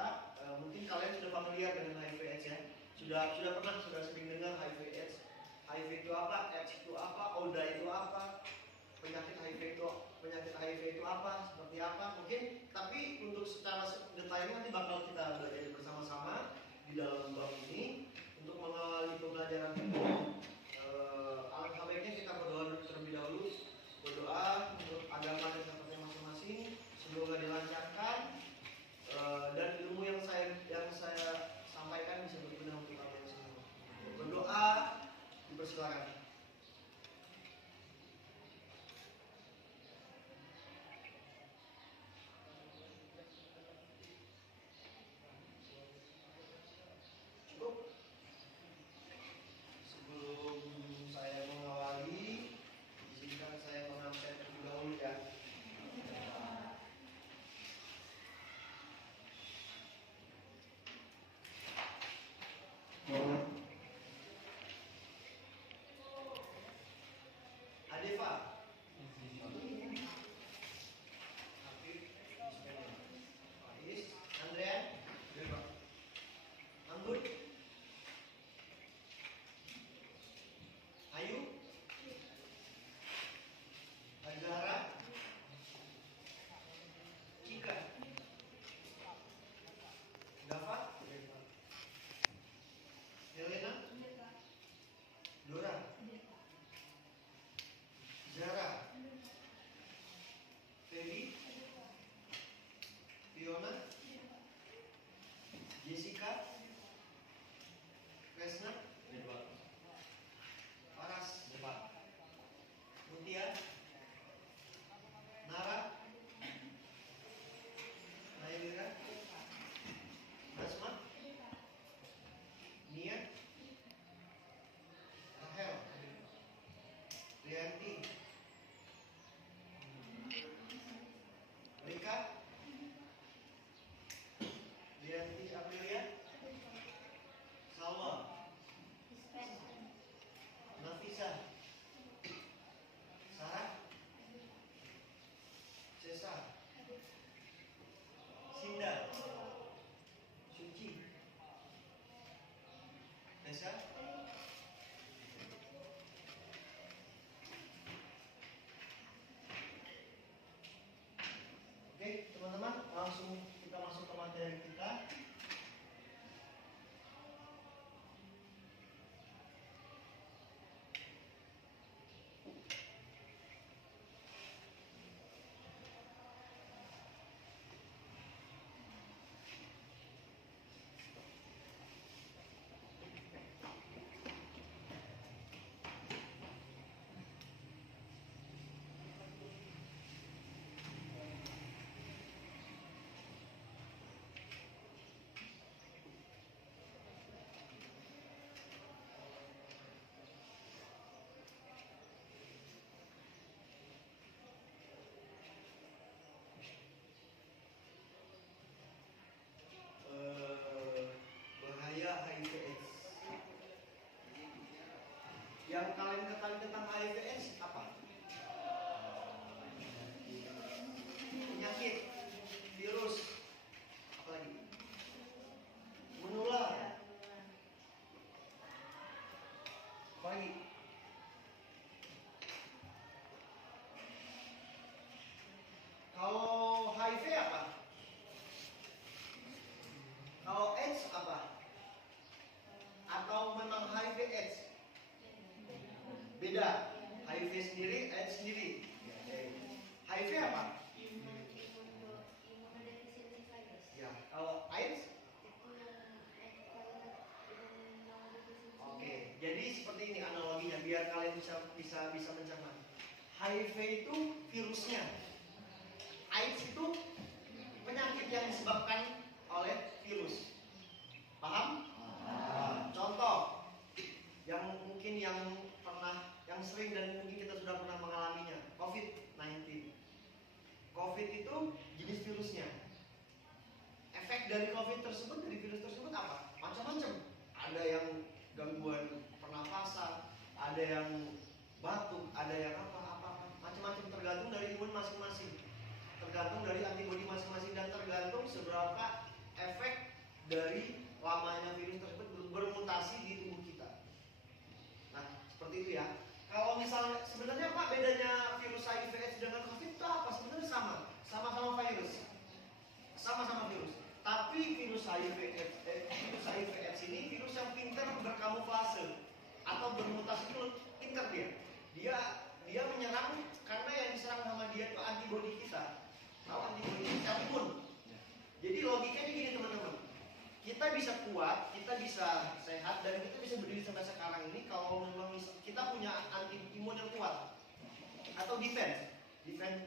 kita, mungkin kalian sudah familiar dengan HIV/AIDS ya. Sudah sering dengar HIV/AIDS. HIV itu apa? AIDS itu apa? ODA itu apa? Penyakit HIV itu apa? Seperti apa? Mungkin, tapi untuk secara detailnya nanti bakal kita belajar bersama-sama di dalam bab ini. Untuk mengawali pembelajaran ini, alangkah baiknya kita berdoa terlebih dahulu. Berdoa untuk agama dan tempatnya masing-masing, semoga dilancarkan dan ilmu yang saya sampaikan bisa berguna untuk kalian semua. Berdoa, dipersilakan. Cukup. Sebelum saya mengawali, izinkan saya mengambil terlebih dahulu ya. Adefa, Faiz, Andrea, Anggun, Ayu, Azhara, Cika, Dava, Helena, Dora, Zara, Feby, Fiona, Jessica, Kresna, Paras, Mutia, Nara, Nailira, Nasma, Nia, Rahel, Rianti, Rika, Rianti Aprilia, Salma, Nafisa, Sarah, Cesar, Sinda, Suci, Tessa, Oke, teman-teman, langsung kita masuk ke materi kita. Bahaya HIV/AIDS. Yang kalian ketahui tentang HIV/AIDS apa? Penyakit, virus, apa lagi? Menular. Apa lagi? Kalau HIV apa? Kalau AIDS apa? Atau memang HIV/AIDS? Beda. HIV sendiri, AIDS sendiri. HIV apa? Ya, kalau AIDS? Oke, jadi seperti ini analoginya biar kalian bisa mencerna. HIV itu virusnya. AIDS itu penyakit yang disebabkan oleh virus. Paham? Contoh yang mungkin yang sering dan mungkin kita sudah pernah mengalaminya, COVID-19. COVID itu jenis virusnya. Efek dari COVID tersebut, dari virus tersebut apa? Macam-macam. Ada yang gangguan pernapasan, ada yang batuk, ada yang apa, macam-macam, tergantung dari imun masing-masing, tergantung dari antibodi masing-masing, dan tergantung seberapa efek dari lamanya virus tersebut bermutasi di tubuh kita. Nah, seperti itu ya. Kalau misalnya sebenarnya Pak bedanya virus HIV/AIDS dengan COVID itu apa? Sebenarnya sama-sama virus, sama-sama virus. Tapi virus HIV/AIDS ini virus yang pintar berkamuflase atau bermutasi itu pintar dia menyerang karena yang diserang sama dia itu antibodi kita. Tahu antibodi kita imun. Jadi logikanya gini teman-teman. Kita bisa kuat, kita bisa sehat, dan kita bisa berdiri sampai sekarang ini kalau memang kita punya anti imun yang kuat atau defense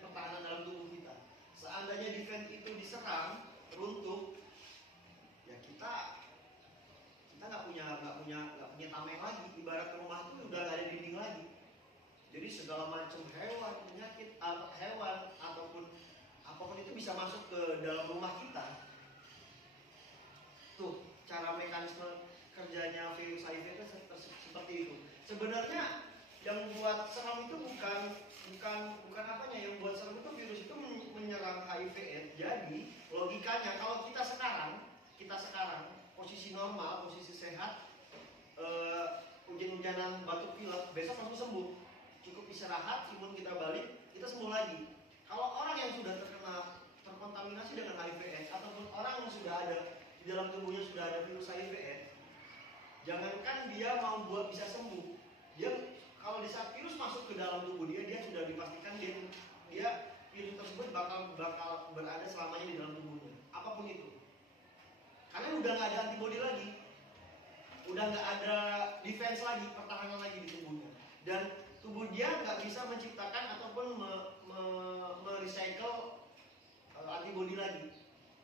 pertahanan dalam tubuh kita. Seandainya defense itu diserang, runtuh, ya kita nggak punya tameng lagi. Ibarat rumah itu udah nggak ada dinding lagi. Jadi segala macam penyakit hewan ataupun apapun itu bisa masuk ke dalam rumah kita. Tuh, cara mekanisme kerjanya virus HIV itu seperti itu. Sebenarnya yang buat serem itu bukan apanya, yang buat serem itu virus itu menyerang HIV/AIDS. Jadi logikanya kalau kita sekarang posisi normal, posisi sehat, hujan-hujanan batuk pilek, besok langsung sembuh. Cukup istirahat, imun kita balik, kita sembuh lagi. Kalau orang yang sudah terkontaminasi dengan HIV/AIDS ataupun orang yang sudah ada di dalam tubuhnya sudah ada virus HIV/AIDS, jangankan dia mau buat bisa sembuh, dia kalau di saat virus masuk ke dalam tubuh dia sudah dipastikan dia virus tersebut bakal berada selamanya di dalam tubuhnya, apapun itu. Karena udah nggak ada antibodi lagi, udah nggak ada defense lagi, pertahanan lagi di tubuhnya, dan tubuh dia nggak bisa menciptakan ataupun merecycle antibodi lagi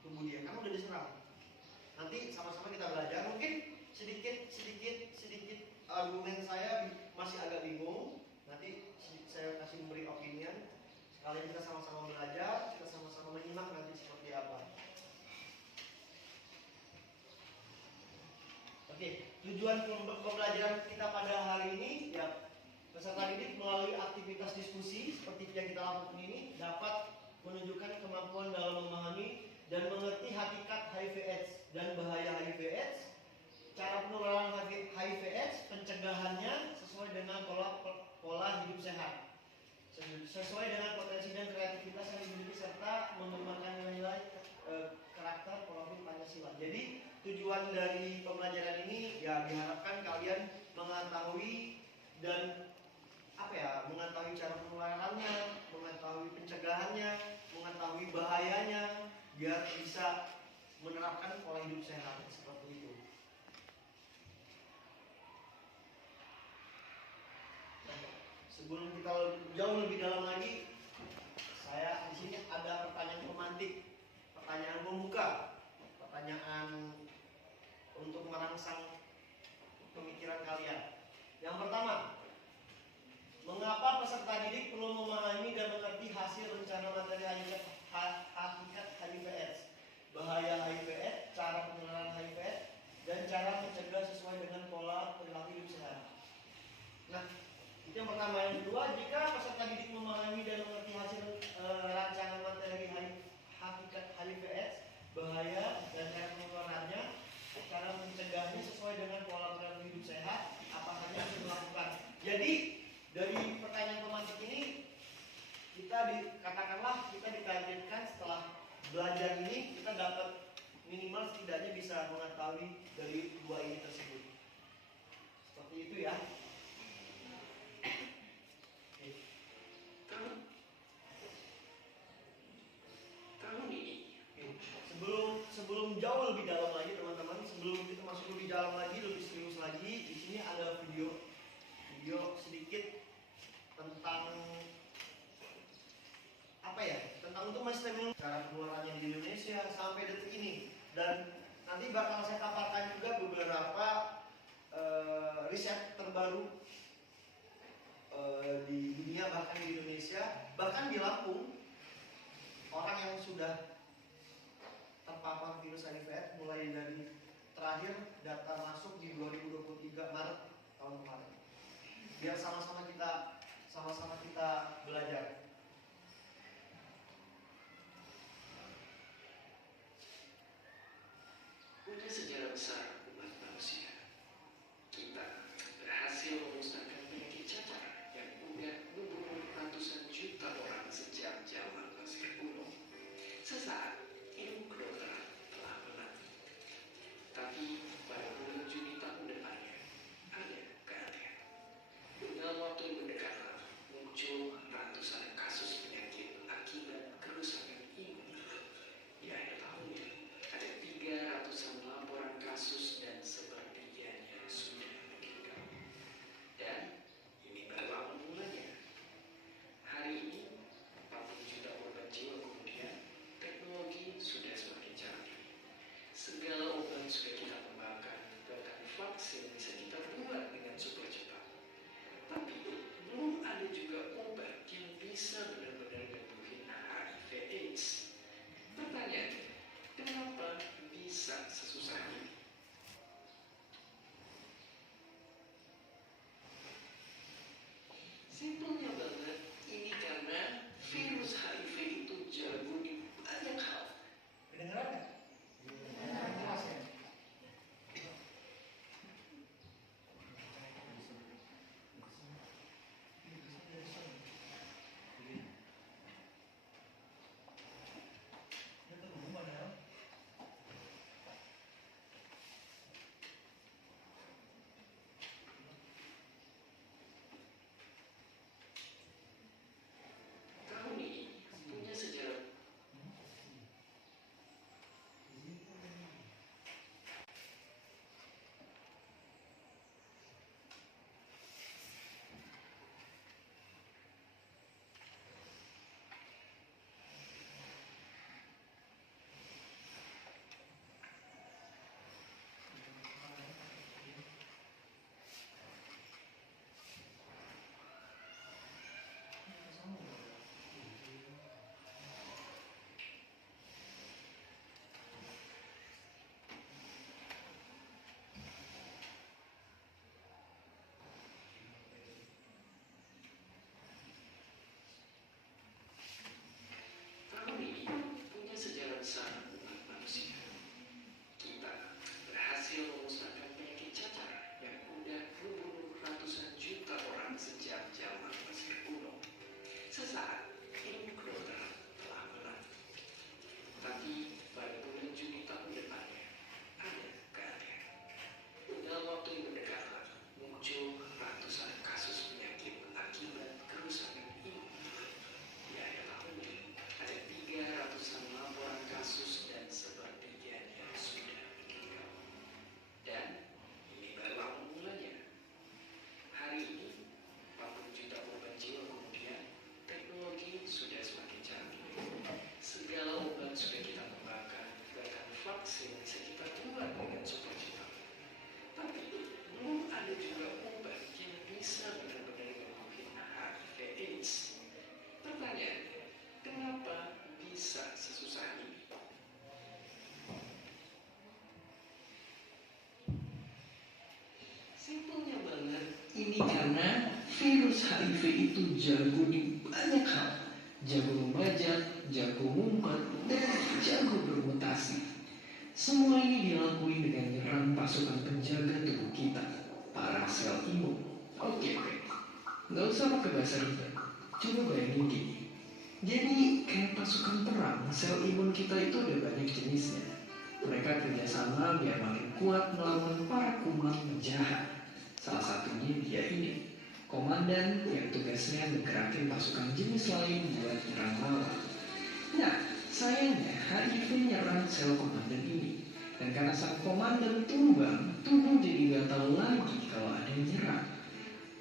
tubuh dia, karena udah diserang. Nanti sama-sama kita belajar. Mungkin sedikit argumen saya masih agak bingung. Nanti saya kasih memberi opinion. Sekalian kita sama-sama belajar, kita sama-sama menyimak nanti seperti apa. Oke, tujuan pembelajaran kita pada hari ini ya, peserta didik melalui aktivitas diskusi seperti yang kita lakukan ini dapat menunjukkan kemampuan dalam memahami dan mengerti hakikat HIV/AIDS dan bahaya HIV/AIDS, cara penularan HIV/AIDS, pencegahannya sesuai dengan pola hidup sehat, sesuai dengan potensi dan kreativitas yang dimiliki serta mengembangkan nilai-nilai karakter pola hidup Pancasila. Jadi tujuan dari pembelajaran ini ya diharapkan kalian mengetahui dan mengetahui cara penularannya, mengetahui pencegahannya, mengetahui bahayanya, biar bisa menerapkan pola hidup sehat seperti itu. Sebelum kita jauh lebih dalam lagi, saya di sini ada pertanyaan pemantik, pertanyaan pembuka, pertanyaan untuk merangsang pemikiran kalian. Yang pertama, mengapa peserta didik perlu memahami dan mengerti hasil rencana materi hakikat HIV/AIDS, bahaya HIV/AIDS, cara penularan HIV/AIDS, dan cara mencegah sesuai dengan pola perilaku hidup sehat. Nah, itu yang pertama. Yang kedua, jika peserta didik memahami dan mengerti hasil rancangan materi hakikat HIV/AIDS, bahaya dan cara penularannya, cara mencegahnya sesuai dengan pola perilaku hidup sehat, apa saja yang harus dilakukan. Jadi dari pertanyaan pemantik ini kita ditargetkan setelah belajar ini kita dapat minimal setidaknya bisa mengetahui dari dua ini tersebut. Seperti itu ya. Sebelum jauh lebih dalam lagi teman-teman, sebelum kita masuk lebih dalam lagi, lebih serius lagi, di sini ada video sedikit tentang tentang untuk menstabil cara penularannya di Indonesia sampai detik ini, dan nanti bakal saya paparkan juga beberapa riset terbaru di dunia, bahkan di Indonesia, bahkan di Lampung, orang yang sudah terpapar virus HIV/AIDS mulai dari terakhir data masuk di 2023 Maret tahun kemarin. Biar sama-sama kita belajar. Udah karena virus HIV itu jago di banyak hal. Jago membajak, jago ngumpet, dan jago bermutasi. Semua ini dilakuin dengan nyerang pasukan penjaga tubuh kita, para sel imun. Oke, nggak usah pakai bahasa ribet. Coba bayangin gini. Jadi kayak pasukan perang, sel imun kita itu ada banyak jenisnya. Mereka kerjasama biar makin kuat melawan para kuman penjahat. Salah satunya dia ini, komandan yang tugasnya menggerakin pasukan jenis lain buat nyerang lawan. Nah, sayangnya HIV nyerang sel komandan ini. Dan karena sang komandan tumbang, tubuh jadi gak tahu lagi kalau ada yang nyerang.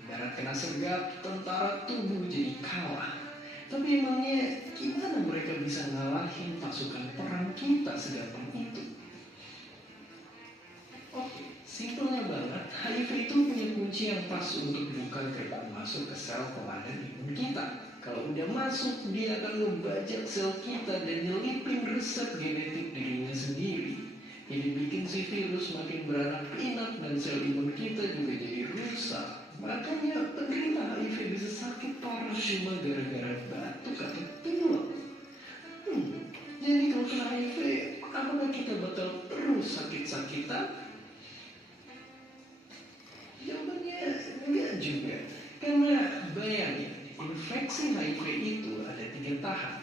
Ibarat kena sergap, tentara tubuh jadi kalah. Tapi emangnya gimana mereka bisa ngalahin pasukan perang kita segampang itu? Oke, simpelnya banget, HIV itu punya kunci yang pas untuk buka gerbang masuk ke sel komandan imun kita. Kalau udah masuk, dia akan ngebajak sel kita dan nyelipin resep genetik dirinya sendiri. Jadi bikin si virus makin beranak pinak dan sel imun kita juga jadi rusak. Makanya penderita HIV bisa sakit parah cuma gara-gara batuk atau pilek. Jadi kalau kena HIV, apakah kita bakal terus sakit-sakitan? Jawabannya enggak juga. Karena bayangin, infeksi HIV itu ada 3 tahap.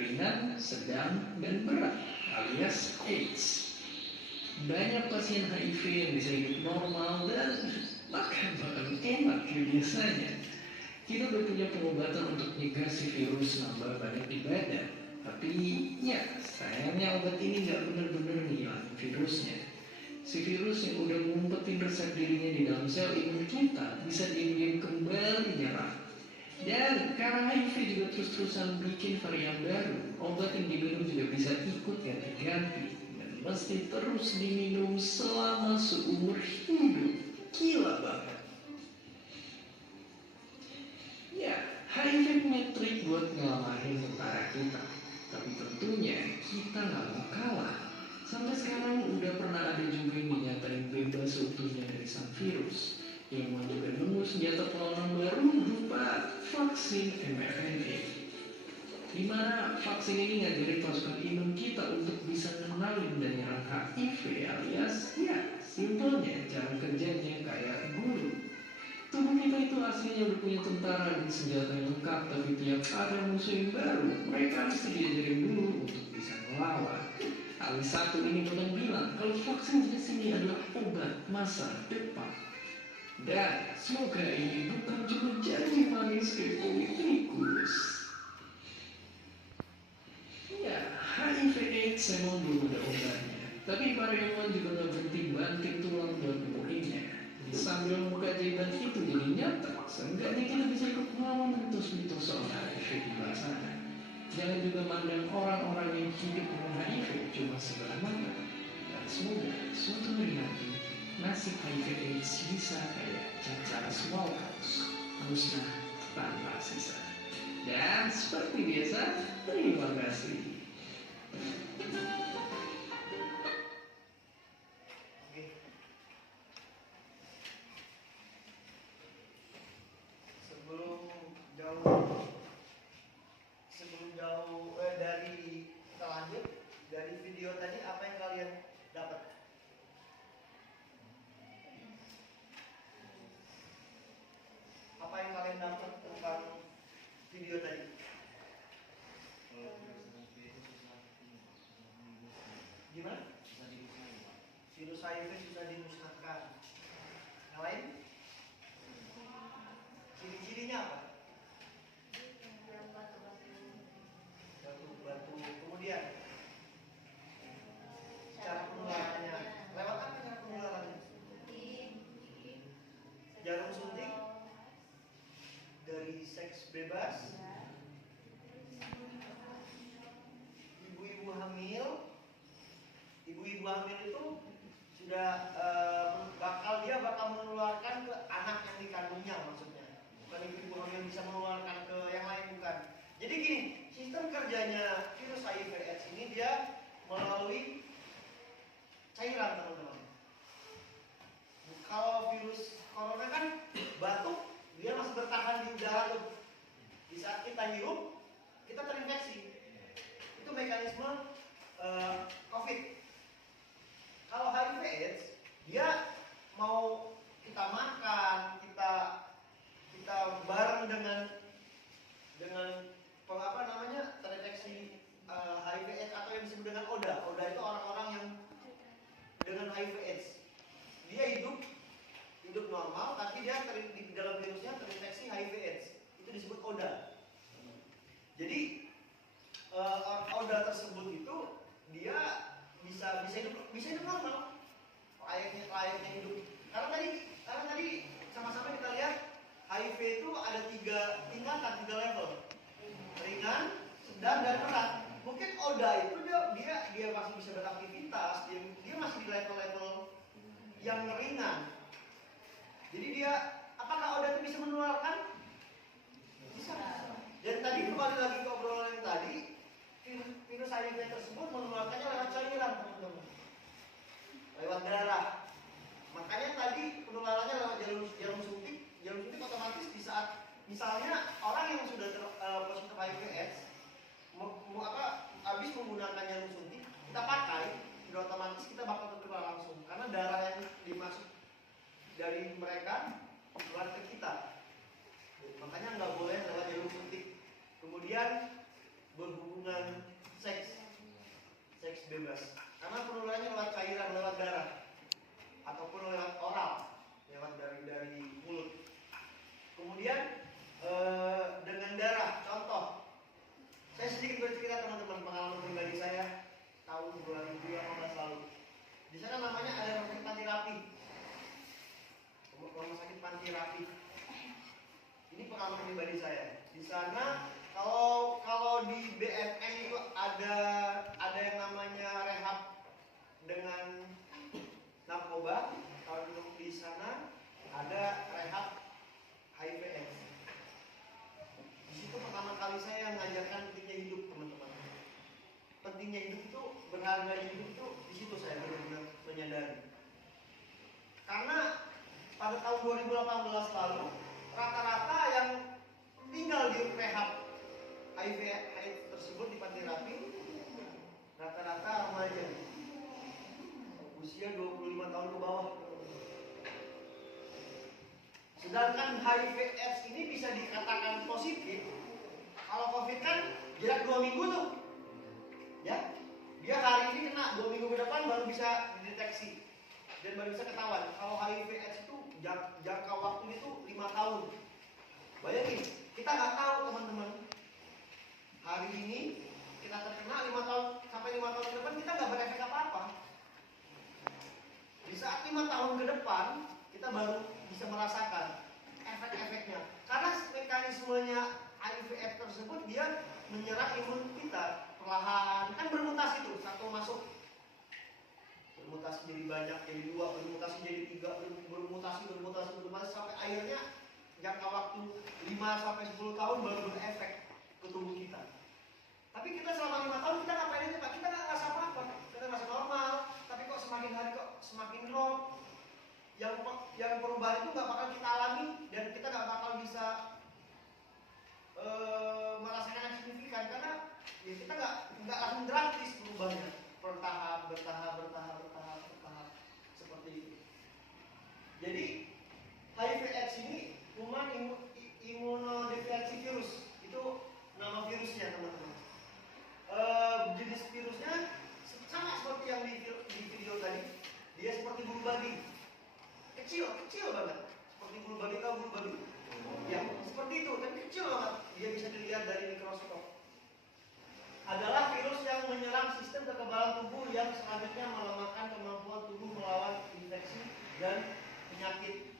Ringan, sedang, dan berat, alias AIDS. Banyak pasien HIV yang bisa hidup normal dan bahkan enak kayak biasanya. Kita udah punya pengobatan untuk nyegah si virus nambah banyak di badan. Tapi ya, sayangnya obat ini nggak bener-bener ngilangin virusnya. Si virus yang udah ngumpetin resep dirinya di dalam sel imun kita bisa diam-diam kembali nyerang. Dan karena HIV juga terus-terusan bikin varian baru, obat yang diminum juga bisa ikut ganti-ganti. Mesti terus diminum selama seumur hidup. Gila banget. Ya, HIV punya trik buat ngelamahin tentara kita. Tapi tentunya kita nggak mau kalah. Sampai sekarang udah pernah ada juga yang dinyatain bebas seutuhnya dari sang virus. Yang mau juga nemu senjata perlawanan baru berupa vaksin mRNA. Di mana vaksin ini ngajarin pasukan imun kita untuk bisa kenalin dan nyerang HIV alias ya simpelnya cara kerjanya kayak guru. Tubuh kita itu aslinya udah punya tentara dan senjata yang lengkap, tapi tiap ada musuh yang baru mereka mesti diajarin dulu untuk bisa melawan. Ali satu ini pernah bilang kalau vaksin jenis ini adalah obat masa depan. Dan semoga ini bukan cuma janji manis kayak politikus. Ya, HIV AIDS memang belum ada obatnya. Tapi para ilmuwan juga gak berhenti banting tulang buat nemuinnya. Sambil mengkaji keajaiban itu jadi nyata, seenggaknya kita bisa ikut melawan mitos-mitos soal HIV di luar sana. Jangan juga mandang orang-orang yang hidup dengan HIV cuma sebelah mata. Dan semoga suatu hari nanti nasib HIV AIDS bisa kayak cacar smallpox, musnah tanpa sisa. Dan seperti biasa, terima kasih. Sebelum jauh dari kita lanjut dari video tadi, apa yang kalian dapat? Apa yang kalian dapat tentang video tadi? Gimana? Virus HIV sudah dimusnahkan. Yang lain? Ciri-cirinya apa? Batu. Kemudian cara penularannya. Lewat apa cara penularannya? Jarum suntik. Dari seks bebas. Ibu-ibu hamil. Ibu-ibu hamil itu sudah bakal menularkan ke anak yang dikandungnya, maksudnya bukan ibu hamil bisa menularkan ke yang lain, bukan. Jadi gini, sistem kerjanya virus HIV/AIDS ini dia melalui cairan, teman-teman. Kalau virus corona kan batuk ODA. ODA itu orang-orang yang dengan HIV/AIDS. Dia hidup normal, tapi dia di dalam virusnya terinfeksi HIV/AIDS. Itu disebut ODA. Jadi ODA tersebut itu dia bisa hidup normal, layaknya hidup. Karena tadi sama-sama kita lihat HIV itu ada 3 tingkatan, 3 level, ringan, sedang, dan berat. Mungkin ODA itu dia masih bisa beraktivitas, dia masih di level-level yang ringan. Jadi apakah ODA itu bisa menularkan? Bisa. Dan tadi kembali lagi ke obrolan yang tadi, virus HIV tersebut menularkannya lewat cairan, teman-teman, lewat darah. Makanya tadi penularannya lewat jarum suntik. Jarum suntik otomatis di saat misalnya orang yang sudah positif HIV/AIDS habis menggunakan jarum suntik, kita pakai, sudah otomatis kita bakal tertular langsung karena darah yang dimasuk dari mereka keluar ke kita. Makanya nggak boleh lewat jarum suntik. Kemudian berhubungan seks bebas, karena penularannya lewat cairan, lewat darah, ataupun lewat oral, lewat dari mulut. Kemudian dengan darah, contoh, saya sedikit bercerita teman-teman pengalaman pribadi saya tahun 2018 lalu. Di sana namanya ada rumah sakit Panti Rapih. Rumah sakit Panti Rapih. Ini pengalaman pribadi saya. Di sana kalau di BFM itu ada yang namanya rehab dengan narkoba. Kalau di sana ada rehab HIV/AIDS. Di situ pertama kali saya mengajarkan pentingnya hidup, teman-teman. Pentingnya hidup itu, berharganya hidup itu, di situ saya benar-benar menyadari. Karena pada tahun 2018 lalu rata-rata yang tinggal di rehab HIV/AIDS tersebut di Panti Rapih rata-rata remaja usia 25 tahun ke bawah. Sedangkan HIV/AIDS ini bisa dikatakan positif. Kalau COVID kan jarak 2 minggu tuh, ya, dia hari ini kena, 2 minggu ke depan baru bisa dideteksi dan baru bisa ketahuan. Kalau HIV/AIDS itu jangka waktunya itu 5 tahun. Bayangin, kita nggak tahu teman-teman. Hari ini kita terkena 5 tahun sampai 5 tahun ke depan kita nggak berefek apa-apa. Di saat 5 tahun ke depan kita baru bisa merasakan efek-efeknya. Karena mekanismenya HIV/AIDS tersebut dia menyerang imun kita perlahan, kan bermutasi tuh, satu masuk bermutasi jadi banyak, jadi 2, bermutasi jadi 3, bermutasi sampai akhirnya jangka waktu 5 sampai 10 tahun baru berefek ke tubuh kita. Tapi kita selama 5 tahun kita ngapain aja Pak? Kita nggak ngerasa apa-apa, kita ngerasa normal. Tapi kok semakin hari kok semakin drop. Yang perubahan itu nggak bakal kita alami dan kita nggak bakal bisa merasakan yang signifikan karena ya kita nggak langsung drastis berubahnya, bertahap seperti itu. Jadi HIV/AIDS ini kuman imunodeficiency virus, itu nama virusnya teman-teman. Jenis virusnya sama seperti yang di video tadi, dia seperti bulu babi, kecil banget, seperti bulu babi. Tahu bulu babi? Ya, seperti itu, tapi kecil banget. Dia bisa dilihat dari mikroskop. Adalah virus yang menyerang sistem kekebalan tubuh yang selanjutnya melemahkan kemampuan tubuh melawan infeksi dan penyakit.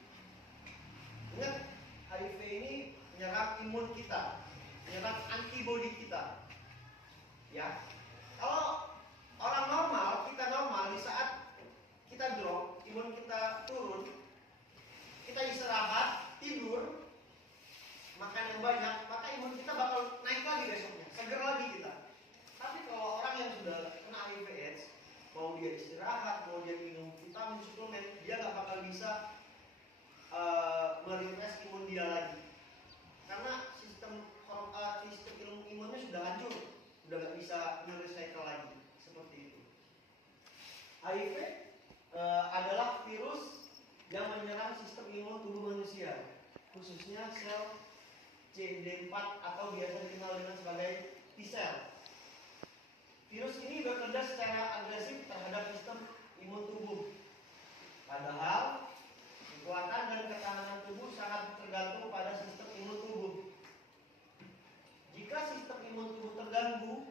Ingat, HIV ini menyerang imun kita, menyerang antibodi kita. Ya, kalau orang normal, kita normal, di saat kita drop, imun kita turun, kita istirahat, tidur, makan yang banyak, maka imun kita bakal naik lagi besoknya, seger lagi kita. Tapi kalau orang yang sudah kena HIV/AIDS, mau dia istirahat, mau dia minum vitamin, suplemen, dia nggak bakal bisa merefresh imun dia lagi, karena sistem imunnya sudah hancur, sudah nggak bisa nge-recycle lagi, seperti itu. HIV adalah virus yang menyerang sistem imun tubuh manusia, khususnya sel CD4 atau biasa dikenal dengan sebagai T-cell. Virus ini bekerja secara agresif terhadap sistem imun tubuh. Padahal kekuatan dan ketahanan tubuh sangat tergantung pada sistem imun tubuh. Jika sistem imun tubuh terganggu,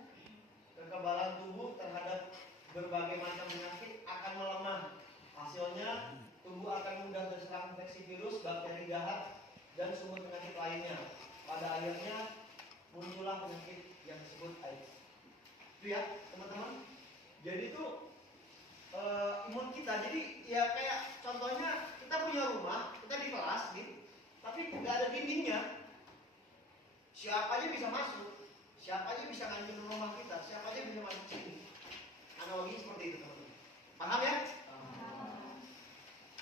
kekebalan tubuh terhadap berbagai macam penyakit akan melemah. Hasilnya, tubuh akan mudah terserang infeksi virus, bakteri jahat, dan sumber penyakit lainnya. Pada akhirnya, muncullah penyakit yang disebut AIDS. Itu ya, teman-teman. Jadi itu imun kita. Jadi ya kayak contohnya kita punya rumah, kita di kelas gitu, tapi nggak ada dindingnya. Siapa aja bisa masuk, siapa aja bisa ngancurin rumah kita, siapa aja bisa masuk sini. Analogi seperti itu, teman-teman. Paham ya?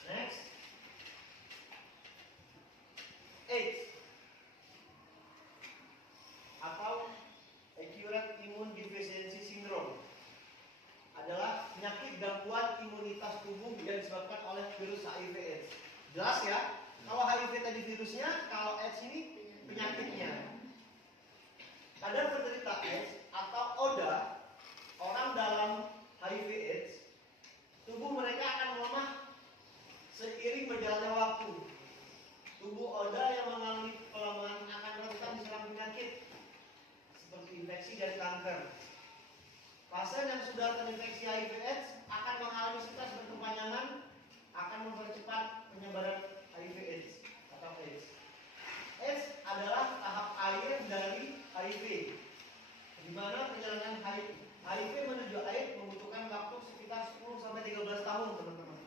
Next. AIDS atau Acute Immune Deficiency Syndrome adalah penyakit gangguan imunitas tubuh yang disebabkan oleh virus HIV/AIDS. Jelas ya? Kalau HIV tadi virusnya, kalau AIDS ini penyakitnya. Kadar penderita AIDS atau ODA, orang dalam HIV/AIDS, tubuh mereka akan melemah seiring berjalannya waktu. Tubuh ODA yang mengalami pelemahan akan rentan diserang penyakit seperti infeksi dan kanker. Pasien yang sudah terinfeksi HIV/AIDS akan mengalami stres berkepanjangan, akan mempercepat penyebaran HIV/AIDS atau AIDS. AIDS adalah tahap akhir dari HIV, di mana perjalanan HIV menuju AIDS membutuhkan waktu sekitar 10-13 tahun, teman-teman.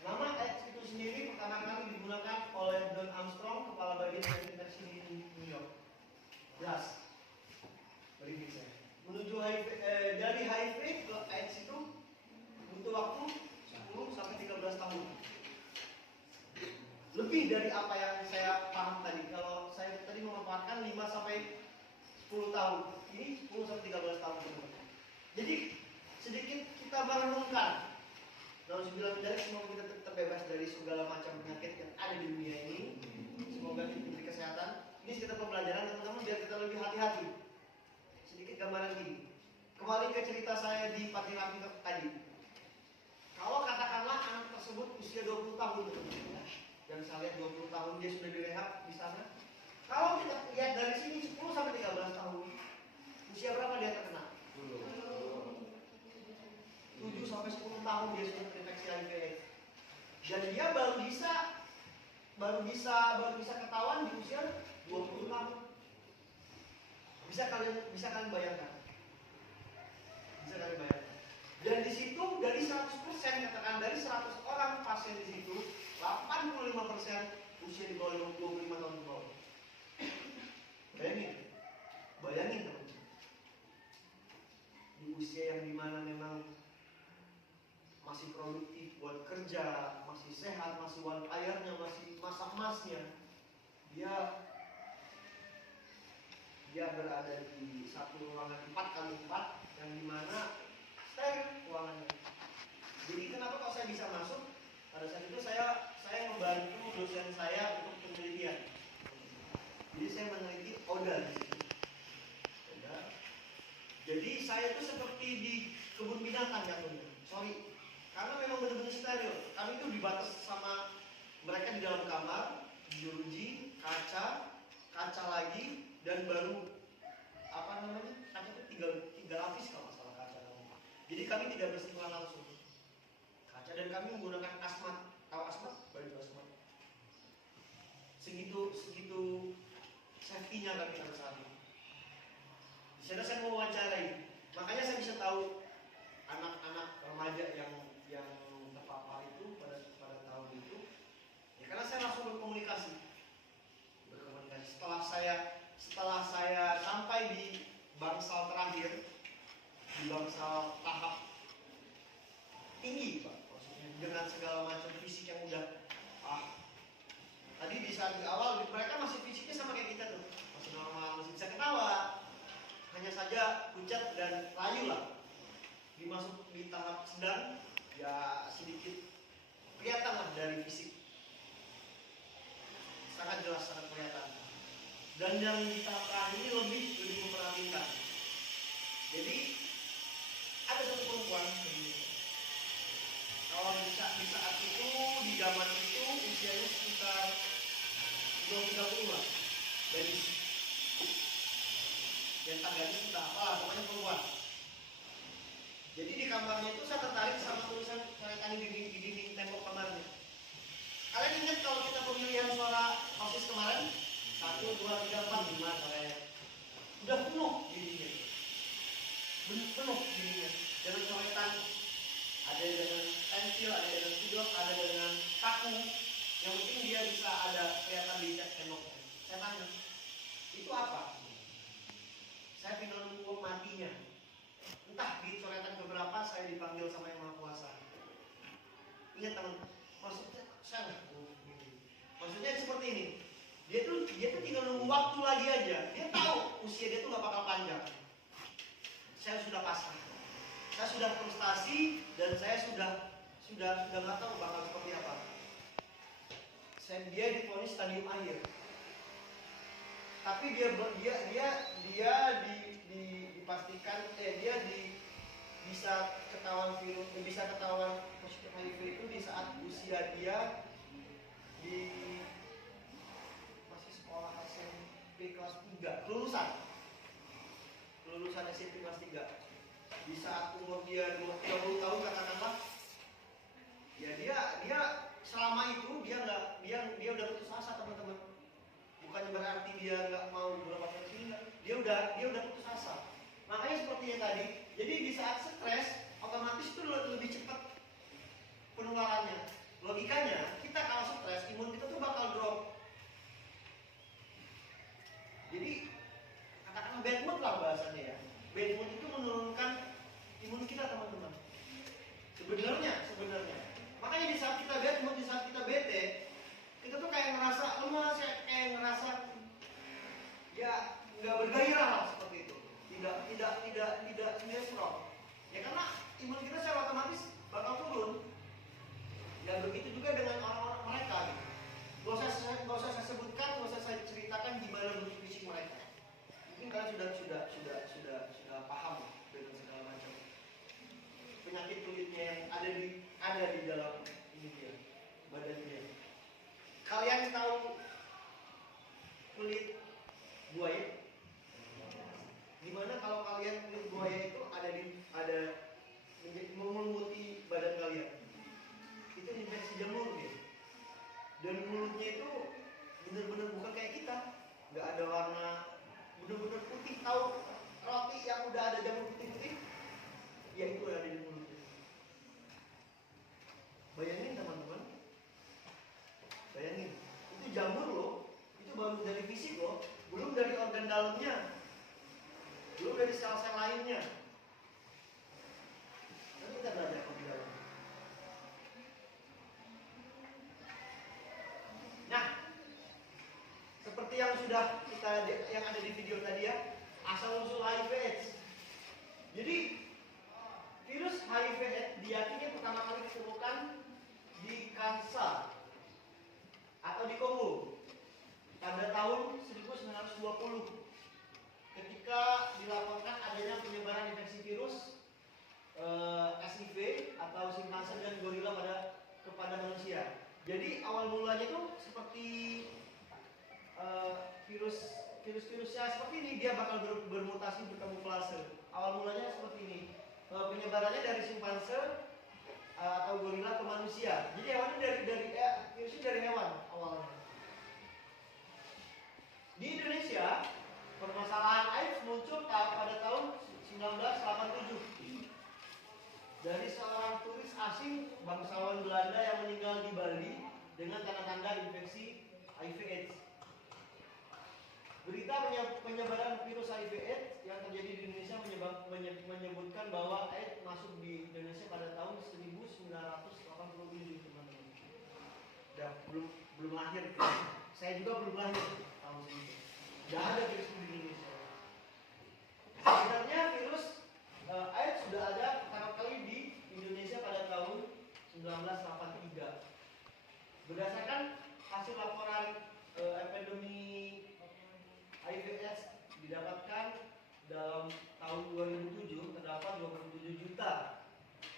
Nama AIDS itu sendiri pertama kali digunakan oleh Don Armstrong, kepala bagian infeksi di New York. Jelas. Beri saya. Menuju HIV, dari HIV ke AIDS itu butuh waktu 10-13 tahun. Lebih dari apa yang saya paham tadi. Kalau saya tadi memaparkan 5-10 tahun. Ini 10-13 tahun. Jadi sedikit kita merenungkan. Dalam 9 jari semoga kita terbebas dari segala macam penyakit yang ada di dunia ini. Semoga diberi kesehatan. Ini sekitar pembelajaran, teman-teman, biar kita lebih hati-hati. Sedikit gambaran gini. Kembali ke cerita saya di Patiraki tadi. Kalau katakanlah anak tersebut usia 20 tahun, teman-teman, dan saya lihat 20 tahun dia sudah direhab di sana. Kalau kita lihat dari sini 10-13 tahun, usia berapa dia terkena? 7-10 tahun dia sudah terinfeksi HIV/AIDS. Dan dia baru bisa ketahuan di usia 20 tahun. Bisa kalian bayangkan? Bisa kalian bayangkan? Dan di situ dari 100%, katakan dari 100 orang pasien di situ, 85% usia di bawah 25 tahun ke bawah. Bayangin teman-teman. Di usia yang dimana memang masih produktif buat kerja, masih sehat, masih wildfire-nya, masih masa emasnya, dia berada di satu ruangan 4x4 yang dimana steril ruangannya. Jadi kenapa kalau saya bisa masuk? Pada saat itu saya membantu dosen saya untuk penelitian. Jadi saya meneliti ODA di situ. ODA. Jadi saya itu seperti di kebun binatang jatuhnya. Sorry, karena memang benar-benar steril. Kami itu dibatas sama mereka di dalam kamar, jeruji, kaca lagi, dan baru kaca itu tiga lapis kalau masalah kaca. Jadi kami tidak bersentuhan langsung kaca, dan kami menggunakan asmat. Tahu asmat? Baju asmat. Segitu safety-nya kami pada saat itu. Di sana saya mau wawancarai, makanya saya bisa tahu anak-anak remaja yang terpapar itu pada tahun itu. Ya, karena saya langsung berkomunikasi. Setelah saya sampai di bangsal terakhir, di bangsal tahap tinggi, Pak, maksudnya dengan segala macam fisik yang udah tadi di saat di awal mereka masih fisiknya sama kayak kita tuh, masih normal, masih bisa ketawa, hanya saja pucat dan layu lah. Dimasuk di tahap sedang, ya sedikit kelihatan lah dari fisik, sangat jelas, sangat kelihatan. Dan yang di tahap terakhir ini lebih memperhatikan. Jadi ada satu perempuan kalau di saat itu, di zaman itu usianya sekitar 20-30 lah, gadis. Dan tangganya entah apa, pokoknya perempuan. Jadi di kamarnya itu saya tertarik sama tulisan coretan di dinding tembok kamarnya. Kalian ingat kalau kita pemilihan suara OSIS kemarin? 1, 2, 3, 4, 5 kayak udah penuh dindingnya. Penuh dindingnya. Dengan coretan, ada dengan pensil, ada dengan spidol, ada dengan kaku. Yang penting dia bisa ada kelihatan di temboknya. Saya tanya, itu apa? Saya tinggal nunggu matinya. Entah di coretan keberapa saya dipanggil sama Yang Maha Kuasa. Ingat teman, maksudnya saya nggak tahu. Maksudnya seperti ini. Dia tuh tinggal nunggu waktu lagi aja. Dia tahu usia dia tuh nggak bakal panjang. Saya sudah pasrah. Saya sudah frustasi dan saya sudah nggak tahu bakal seperti apa. Dia divonis stadium akhir. Tapi dipastikan dia bisa ketahuan virus, bisa ketahuan positif HIV itu di saat usia dia di masih sekolah SMP kelas 3, kelulusan SMP kelas 3. Di saat umur dia 20 tahun katakanlah, ya dia selama itu dia udah putus asa, teman-teman. Bukannya berarti dia nggak mau berobat vaksin, dia udah putus asa. Makanya seperti yang tadi, jadi di saat stres otomatis itu lebih cepat penularannya. Logikanya kita kalau stres imun kita tuh bakal drop. Jadi katakan bad mood lah bahasanya ya. Bad mood itu menurunkan imun kita, teman-teman. Sebenarnya. Makanya di saat kita bad mood, di saat kita bete, kita tuh kayak ngerasa lemas, kayak ngerasa ya nggak bergairah lah seperti itu. Tidak strong. Ya karena imun kita secara otomatis bakal turun. Dan begitu juga dengan orang-orang mereka gitu. Gak usah saya sebutkan, gak usah saya ceritakan gimana bentuk fisik mereka. Mungkin kalian sudah paham dengan segala macam penyakit kulitnya yang ada di dalam ini dia, badan dia. Kalian tahu kulit buaya? Gimana kalau kalian kulit buaya itu ada mengelimuti badan kalian? Itu infeksi jamur gitu. Dan mulutnya itu benar-benar bukan kayak kita, nggak ada warna, benar-benar putih. Tahu roti yang udah ada jamur putih-putih? Ya itu ada di mulutnya. Bayangin teman-teman, bayangin, itu jamur loh, itu baru dari fisik loh, belum dari organ dalamnya, belum dari sel-sel lainnya. Nanti kita belajar lebih dalam. Nah, seperti yang yang ada di video tadi ya, asal usul HIV/AIDS. Jadi virus HIV/AIDS diyakini pertama kali ditemukan di Kansa atau di Kongo pada tahun 1920 ketika dilaporkan adanya penyebaran infeksi virus HIV atau simpanse dan gorila kepada manusia. Jadi awal mulanya tuh seperti virus-virusnya seperti ini, dia bakal bermutasi berkamuflase. Awal mulanya seperti ini. Penyebarannya dari simpanse atau gorila ke manusia. Jadi awalnya virusnya dari hewan awalnya. Di Indonesia, permasalahan AIDS muncul pada tahun 1987 dari seorang turis asing bangsawan Belanda yang meninggal di Bali dengan tanda-tanda infeksi HIV/AIDS. Berita penyebaran virus HIV/AIDS yang terjadi di Indonesia menyebutkan bahwa AIDS masuk di Indonesia pada tahun 1987, teman-teman. Dan belum lahir. Saya juga belum lahir tahun segitu. Tidak ada virus di Indonesia. Sebenarnya virus AIDS sudah ada pertama kali di Indonesia pada tahun 1983. Berdasarkan hasil laporan epidemi HIV/AIDS didapatkan dalam tahun tahun 2007 terdapat 27 juta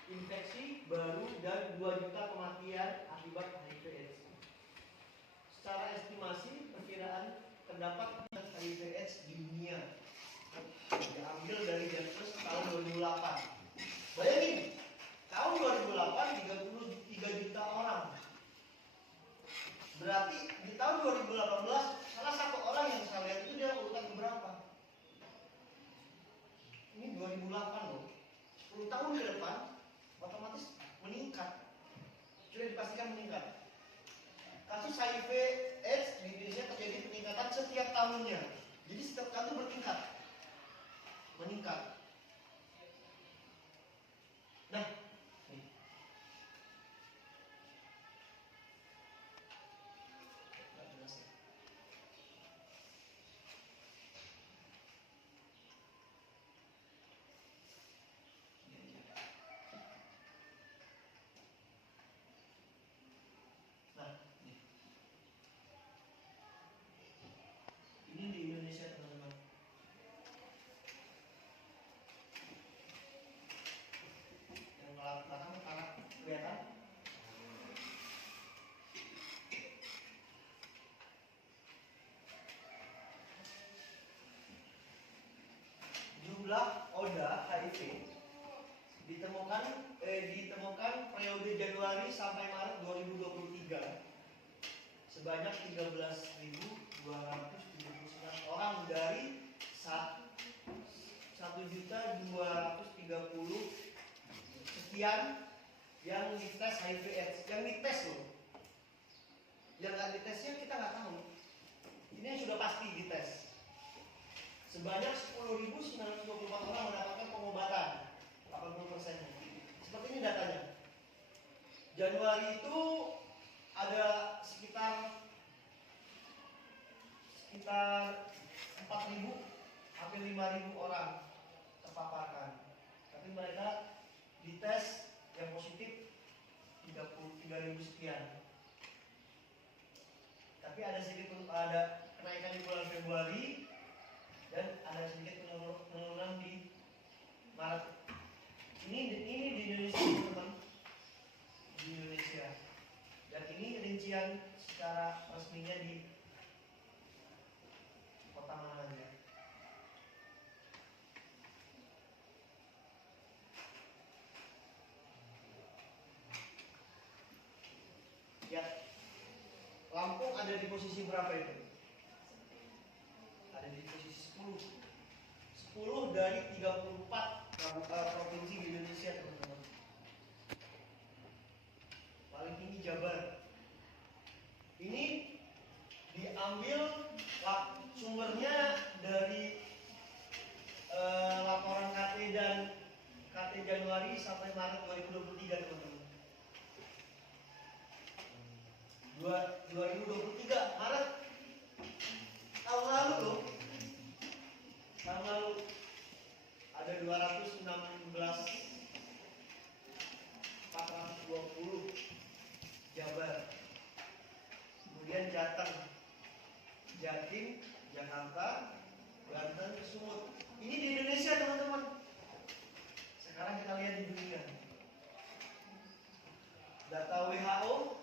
infeksi baru dan 2 juta kematian akibat HIV/AIDS. Secara estimasi perkiraan terdapat HIV/AIDS di dunia diambil dari Census tahun 2008. Bayangin, tahun 2008 33 juta orang. Berarti di tahun 2018 salah satu orang yang saya lihat itu dia urutan keberapa? Ini 2008 loh. 10 tahun ke depan otomatis meningkat. Sudah dipastikan meningkat. Kasus HIV/AIDS di Indonesia terjadi peningkatan setiap tahunnya. Jadi setiap tahun itu bertingkat, meningkat. Nah, nih. Nggak jelas ya. Ini aja. Nah, nih. Ini di Indonesia teman-teman. Yang belakang anak kelihatan. Jumlah ODA HIV ditemukan periode Januari sampai Maret 2023 sebanyak 13.279 orang dari 1.230 sekian yang dites HIV/AIDS. Yang dites loh. Yang nggak ditesnya kita nggak tahu. Ini yang sudah pasti dites. Sebanyak 10.924 orang mendapatkan pengobatan, 80%. Seperti ini datanya. Januari itu ada sekitar 4.000 hampir 5.000 orang terpaparkan. Tapi mereka dites yang positif 33.000 sekian. Tapi ada kenaikan di bulan Februari dan ada sedikit penurunan di Maret. Ini di Indonesia teman-teman, di Indonesia. Dan ini rincian secara resminya di kota mana aja. Ya, Lampung ada di posisi berapa itu? Ada di posisi 10 dari 34 provinsi di Indonesia teman-teman. Paling tinggi Jabar. Ini diambil sumbernya dari laporan KT Januari sampai Maret 2023 teman-teman. 2023 Maret tahun lalu loh. Tahun lalu ada 420 Jabar, kemudian Jateng, Jatim, Jakarta, Banten, Sumut. Ini di Indonesia teman-teman. Sekarang kita lihat di dunia. Data WHO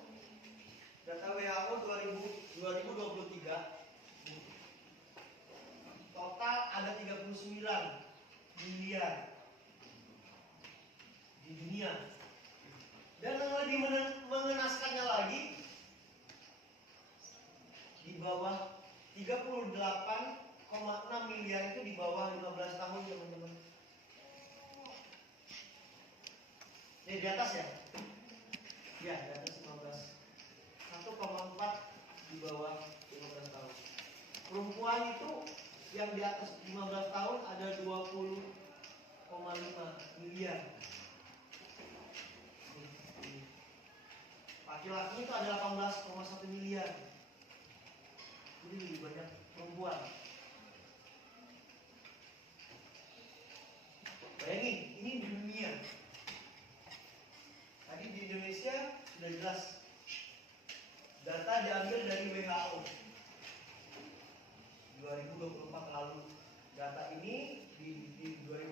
2023 total ada 39 miliar di dunia. Dan yang lebih mengenaskannya lagi, di bawah 38,6 miliar itu di bawah 15 tahun teman-teman. Ini di atas ya? Ya, di atas 15. 1,4 di bawah 15 tahun. Perempuan itu yang di atas 15 tahun ada 20,5 miliar. Laki-laki itu ada 18,1 miliar. Jadi lebih banyak perempuan. Bayangin, ini di dunia. Tadi di Indonesia sudah jelas. Data diambil dari WHO 2024 lalu. Data ini di 2023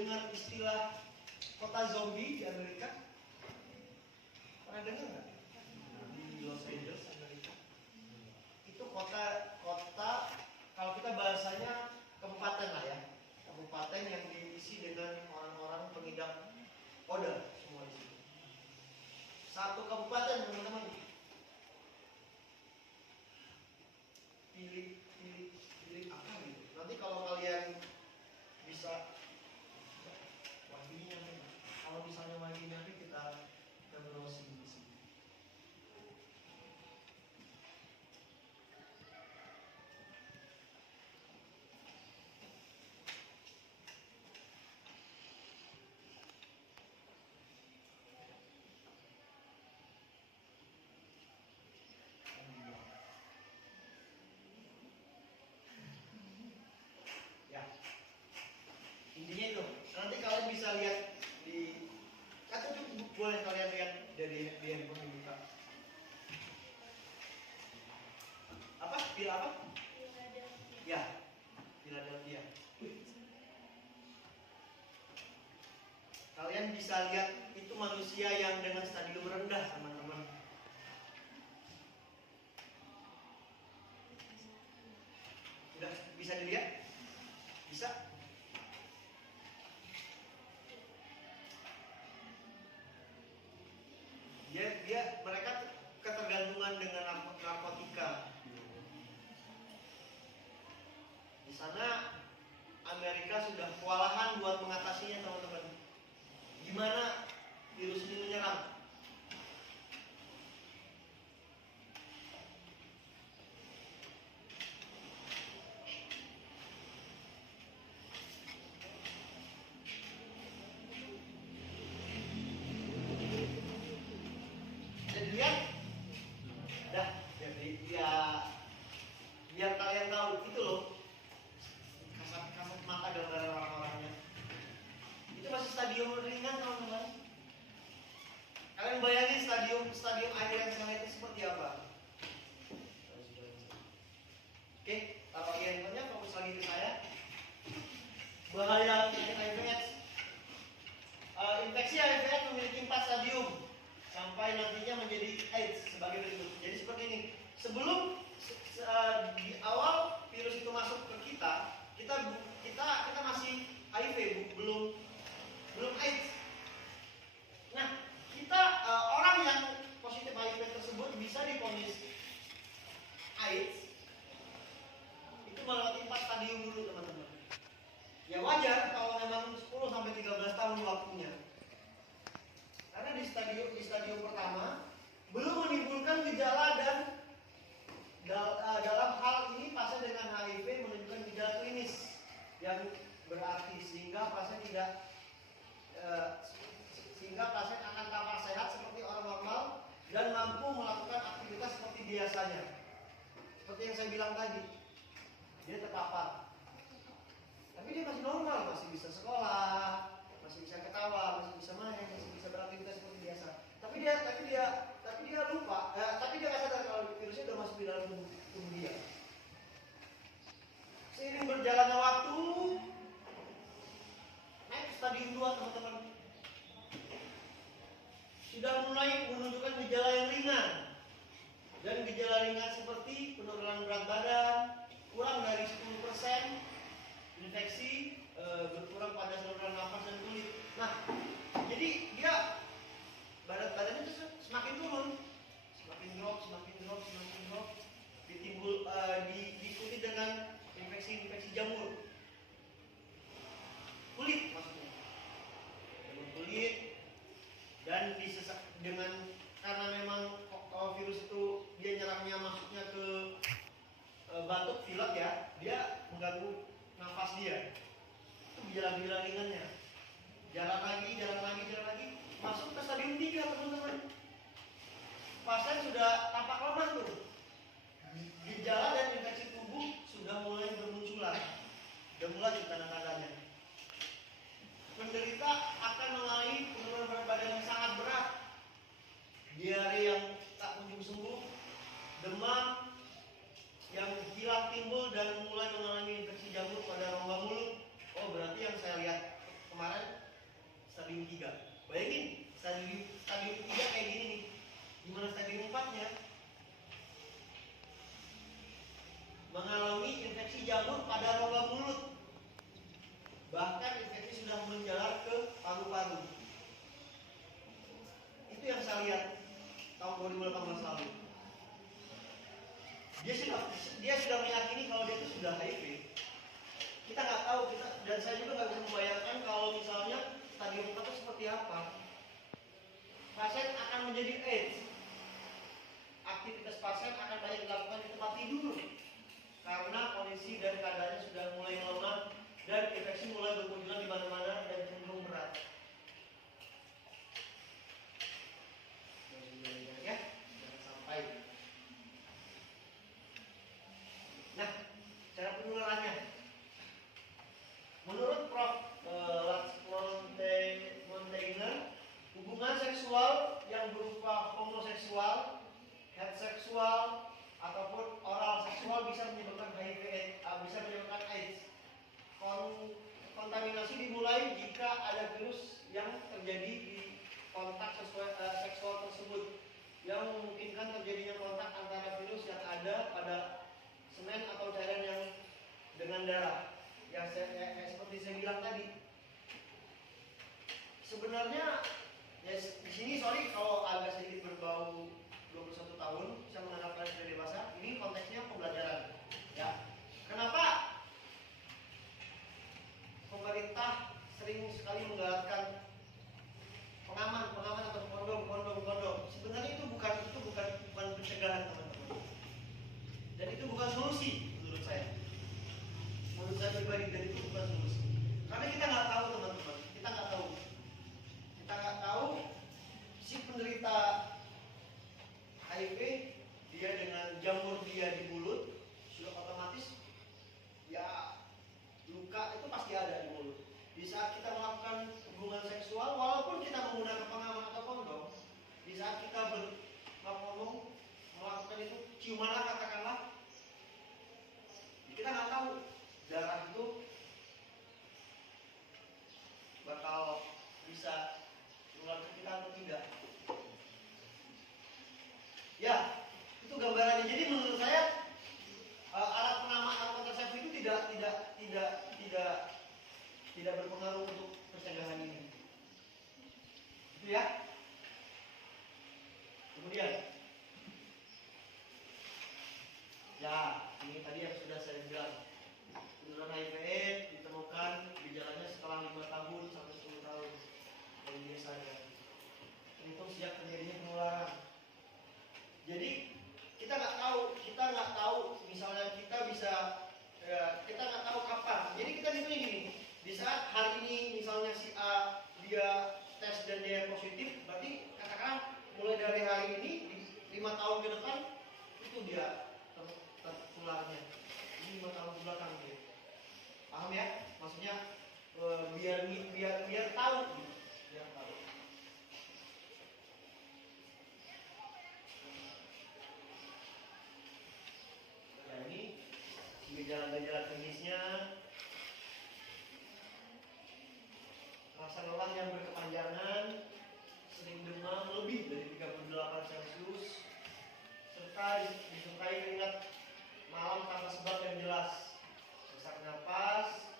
dengar istilah kota zombie di Amerika? Pernah dengar nggak? Di Los Angeles, Amerika. Itu kota kalau kita bahasanya kabupaten lah ya. Kabupaten yang diisi dengan orang-orang pengidap kode semua di sini. Satu kabupaten teman-teman. Pilih apa gitu. Nanti kalau kalian bisa wafinya, kalau misalnya wafinya kita browsing di sini. Ya, intinya itu. Nanti kalian bisa lihat di atau boleh kalian lihat dari handphone dibuka. Apa? Bila apa? Ya, Philadelphia. Kalian bisa lihat itu manusia yang dengan stadium rendah, teman-teman. Sudah bisa dilihat? Bisa? Mereka ketergantungan dengan narkotika. Di sana Amerika sudah kewalahan buat mengatasinya, teman-teman. Gimana virus ini menyerang? Lihat, dah, jadi ya biar kalian tahu itu loh kasat mata gambaran orang-orangnya. Itu masih stadium ringan, teman-teman. Kalian bayangin stadium air yang sana itu seperti apa? Oke, taruh handphonenya, fokus lagi ke saya. Bahaya HIV/AIDS. Infeksi HIV/AIDS memiliki 4 stadium sampai nantinya menjadi AIDS sebagai berikut. Jadi seperti ini. Sebelum di awal virus itu masuk ke kita masih HIV, belum AIDS. Nah, kita orang yang positif HIV tersebut bisa divonis AIDS itu melewati 4 stadium dulu, teman-teman. Ya wajar kalau memang 10 sampai 13 tahun waktunya. Karena di stadium pertama belum menimbulkan gejala dan dalam hal ini pasien dengan HIV menunjukkan gejala klinis yang berarti sehingga pasien akan tampak sehat seperti orang normal dan mampu melakukan aktivitas seperti biasanya. Seperti yang saya bilang tadi, dia terpapar, tapi dia masih normal, masih bisa sekolah, masih bisa ketawa, masih bisa main, masih bisa beraktivitas seperti biasa. Tapi dia lupa, tapi dia nggak sadar kalau virusnya sudah masuk di dalam tubuh dia. Seiring berjalannya waktu, naik ke stadium 2, teman-teman. Sudah mulai menunjukkan gejala yang ringan. Dan gejala ringan seperti penurunan berat badan, kurang dari 10%, infeksi, berkurang pada saluran nafas dan kulit. Nah, jadi dia berat badannya itu semakin turun, semakin drop, diikuti dengan infeksi jamur kulit, maksudnya jamur kulit, dan karena memang virus itu dia nyerangnya masuknya ke batuk, pilek ya, dia mengganggu nafas dia. Itu gejala-gejala ringannya. Jalan lagi, masuk ke stadium 3, teman-teman. Pasien sudah tampak lemah tuh. Gejala dan infeksi tubuh sudah mulai bermunculan. Sudah mulai tanda-tandanya. Penderita akan mengalami penurunan berat badan yang sangat berat, diare yang tak kunjung sembuh, demam yang hilang timbul dan mulai mengalami infeksi jamur pada rongga mulut. Oh, berarti yang saya lihat kemarin lihat tahun 2018 lalu. Dia sudah meyakini kalau dia itu sudah HIV. Kita nggak tahu, dan saya juga nggak bisa membayangkan kalau misalnya stadium 4 itu seperti apa. Pasien akan menjadi AIDS. Aktivitas pasien akan banyak dilakukan di tempat tidur karena kondisi dan keadaannya sudah mulai melemah dan infeksi mulai bermunculan di mana-mana dan cenderung berat. Ya, jangan sampai. Nah, cara penularannya. Menurut Prof. Montaigne, hubungan seksual yang berupa homoseksual, heteroseksual, ataupun oral seksual bisa menyebabkan HIV, bisa menyebabkan AIDS. Kontaminasi dimulai jika ada virus yang terjadi di kontak seksual tersebut, yang memungkinkan terjadinya kontak antara virus yang ada pada semen atau cairan yang dengan darah. Ya, seperti saya bilang tadi. Sebenarnya ya, di sini sorry kalau agak sedikit berbau 21 tahun, saya menganggap kalian sudah dewasa. Ini konteksnya pembelajaran. Ya, kenapa pemerintah sering sekali menggalakkan pengaman atau kondom? Sebenarnya itu bukan pencegahan, teman-teman. Dan itu bukan solusi menurut saya. Menurut saya pribadi, dan itu bukan solusi. Karena kita nggak tahu, teman-teman. Kita nggak tahu si penderita HIV dia dengan jamur dia di mulut sudah otomatis ya luka itu pasti ada di mulut. Di saat kita melakukan hubungan seksual, walaupun kita menggunakan pengaman atau kondom, di saat kita melakukan itu ciuman katakanlah, kita nggak tahu darah itu bakal bisa menular ke kita atau tidak. Ya, itu gambarannya. Jadi menurut saya alat pengaman atau kontrasepsi itu tidak berpengaruh untuk pencegahan ini. Itu ya. Kemudian, ya ini tadi yang sudah saya bilang. Penurunan HIV ditemukan gejalanya setelah 5 tahun sampai 10 tahun dari biasanya. Itu sejak terjadinya penularan. Jadi kita nggak tahu misalnya kita nggak tahu kapan. Jadi kita gini, di saat hari ini misalnya si A dia tes dan dia positif, berarti katakan mulai dari hari ini 5 tahun ke depan itu dia tertularnya. Ini 5 tahun ke belakang dia. Paham ya? Maksudnya biar tahu gitu. Biar tahu. Ya ini gejala-gejala klinisnya. Rasa lelah yang berkepanjangan, sering demam lebih dari 38 Celcius, serta disertai keringat malam tanpa sebab yang jelas, sesak napas,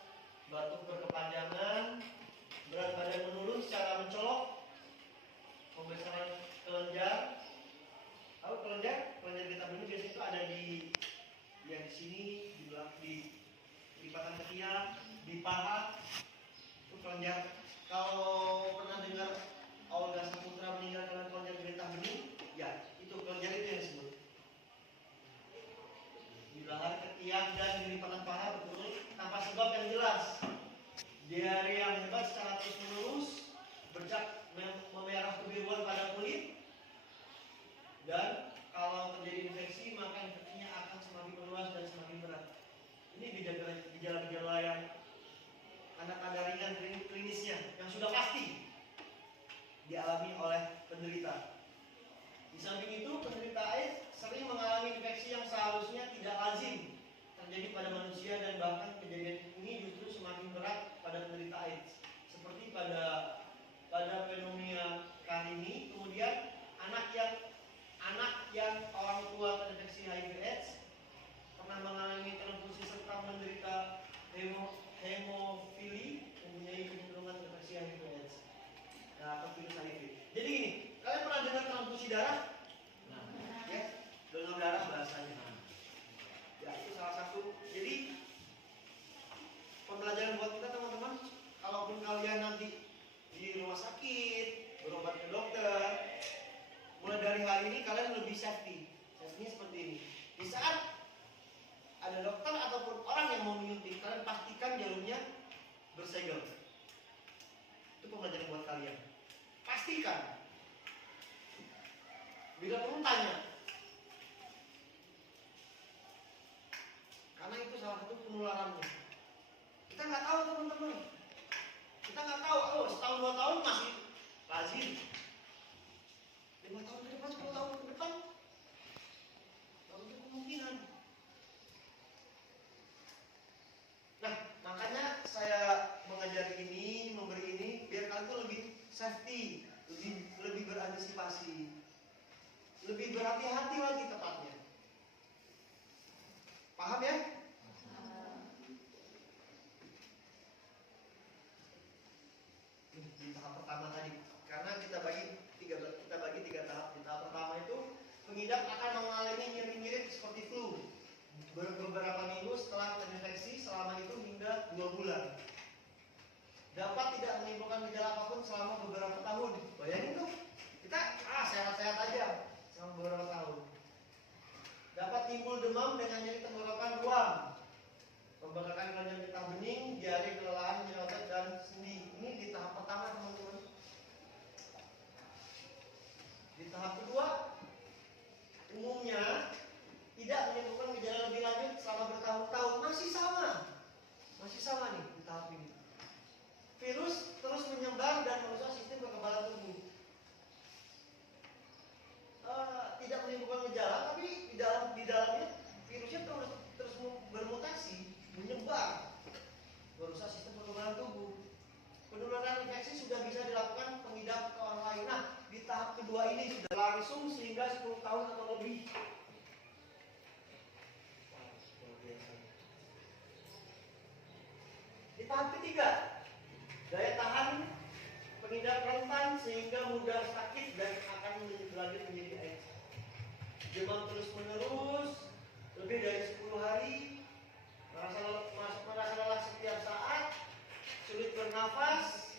batuk berkepanjangan, berat badan menurun secara mencolok, pembesaran kelenjar. Tahu kelenjar kita dulu biasanya itu ada di sini, di lipatan ketiak, di paha, itu kelenjar. Kalau pernah dengar Olga Saputra meninggal karena kelenjar getah bening, ya itu kelenjar itu yang disebut. Di leher, ketiak, dan di lipatan paha betul tanpa sebab yang jelas. Diare yang hebat secara terus menerus, bercak memerah kebiruan pada kulit, dan kalau terjadi infeksi maka infeksinya akan semakin meluas dan semakin berat. Ini gejala-gejala yang tanda-tanda ringan klinisnya yang sudah pasti dialami oleh penderita. Di samping itu, penderita AIDS sering mengalami infeksi yang seharusnya tidak lazim terjadi pada manusia, dan bahkan kejadian ini justru semakin berat pada penderita AIDS. Seperti pada fenomena Karimi, kemudian anak yang orang tua terinfeksi HIV/AIDS pernah mengalami transfusi serta menderita hemofili, mempunyai kecenderungan terinfeksi HIV/AIDS. Nah, atau virus HIV. Jadi gini, kalian pernah dengar cuci darah? Ya, donor darah bahasanya. Ya, itu salah satu. Jadi pembelajaran buat kita teman-teman, kalaupun kalian nanti di rumah sakit, berobat ke dokter, mulai dari hari ini kalian lebih safety. Safety-nya seperti ini. Di saat ada dokter ataupun orang yang mau menyuntik, kalian pastikan jalurnya bersegel. Itu pembelajaran buat kalian. Pastikan. Bila perlu tanya. Karena itu salah satu penularannya. Kita nggak tahu teman-teman. Kita nggak tahu. Oh, setahun 2 tahun masih lazim. 5 tahun ke depan, 10 tahun ke depan, baru ada kemungkinan. Nah, makanya saya mengajar ini, memberi ini, biar kalian tuh lebih safety, lebih berantisipasi, lebih berhati-hati lagi tepatnya. Paham ya? Di tahap pertama tadi, karena kita bagi tiga tahap. Di tahap pertama itu pengidap akan mengalami nyeri-nyeri seperti flu beberapa minggu setelah terinfeksi, selama itu hingga 2 bulan. Dapat tidak menimbulkan gejala apapun selama beberapa tahun. Bayangin tuh, kita sehat-sehat aja selama beberapa tahun. Dapat timbul demam dengan nyeri tenggorokan ruam, pembengkakan kelenjar getah bening, diare, kelelahan, nyeri otot, dan sendi. Ini di tahap pertama teman-teman. Di tahap kedua, umumnya tidak menimbulkan gejala lebih lanjut selama bertahun-tahun. Masih sama nih di tahap ini. Virus terus menyebar dan merusak sistem kekebalan tubuh. Tidak menimbulkan gejala, tapi di dalamnya virusnya terus bermutasi, menyebar, merusak sistem kekebalan tubuh. Penularan infeksi sudah bisa dilakukan pengidap ke orang lain. Nah, di tahap kedua ini sudah langsung sehingga 10 tahun atau lebih. Di tahap ketiga, daya tahan pengidap rentan sehingga mudah sakit dan akan berlanjut menjadi AIDS. Demam terus menerus, lebih dari 10 hari, merasa lelah setiap saat, sulit bernafas,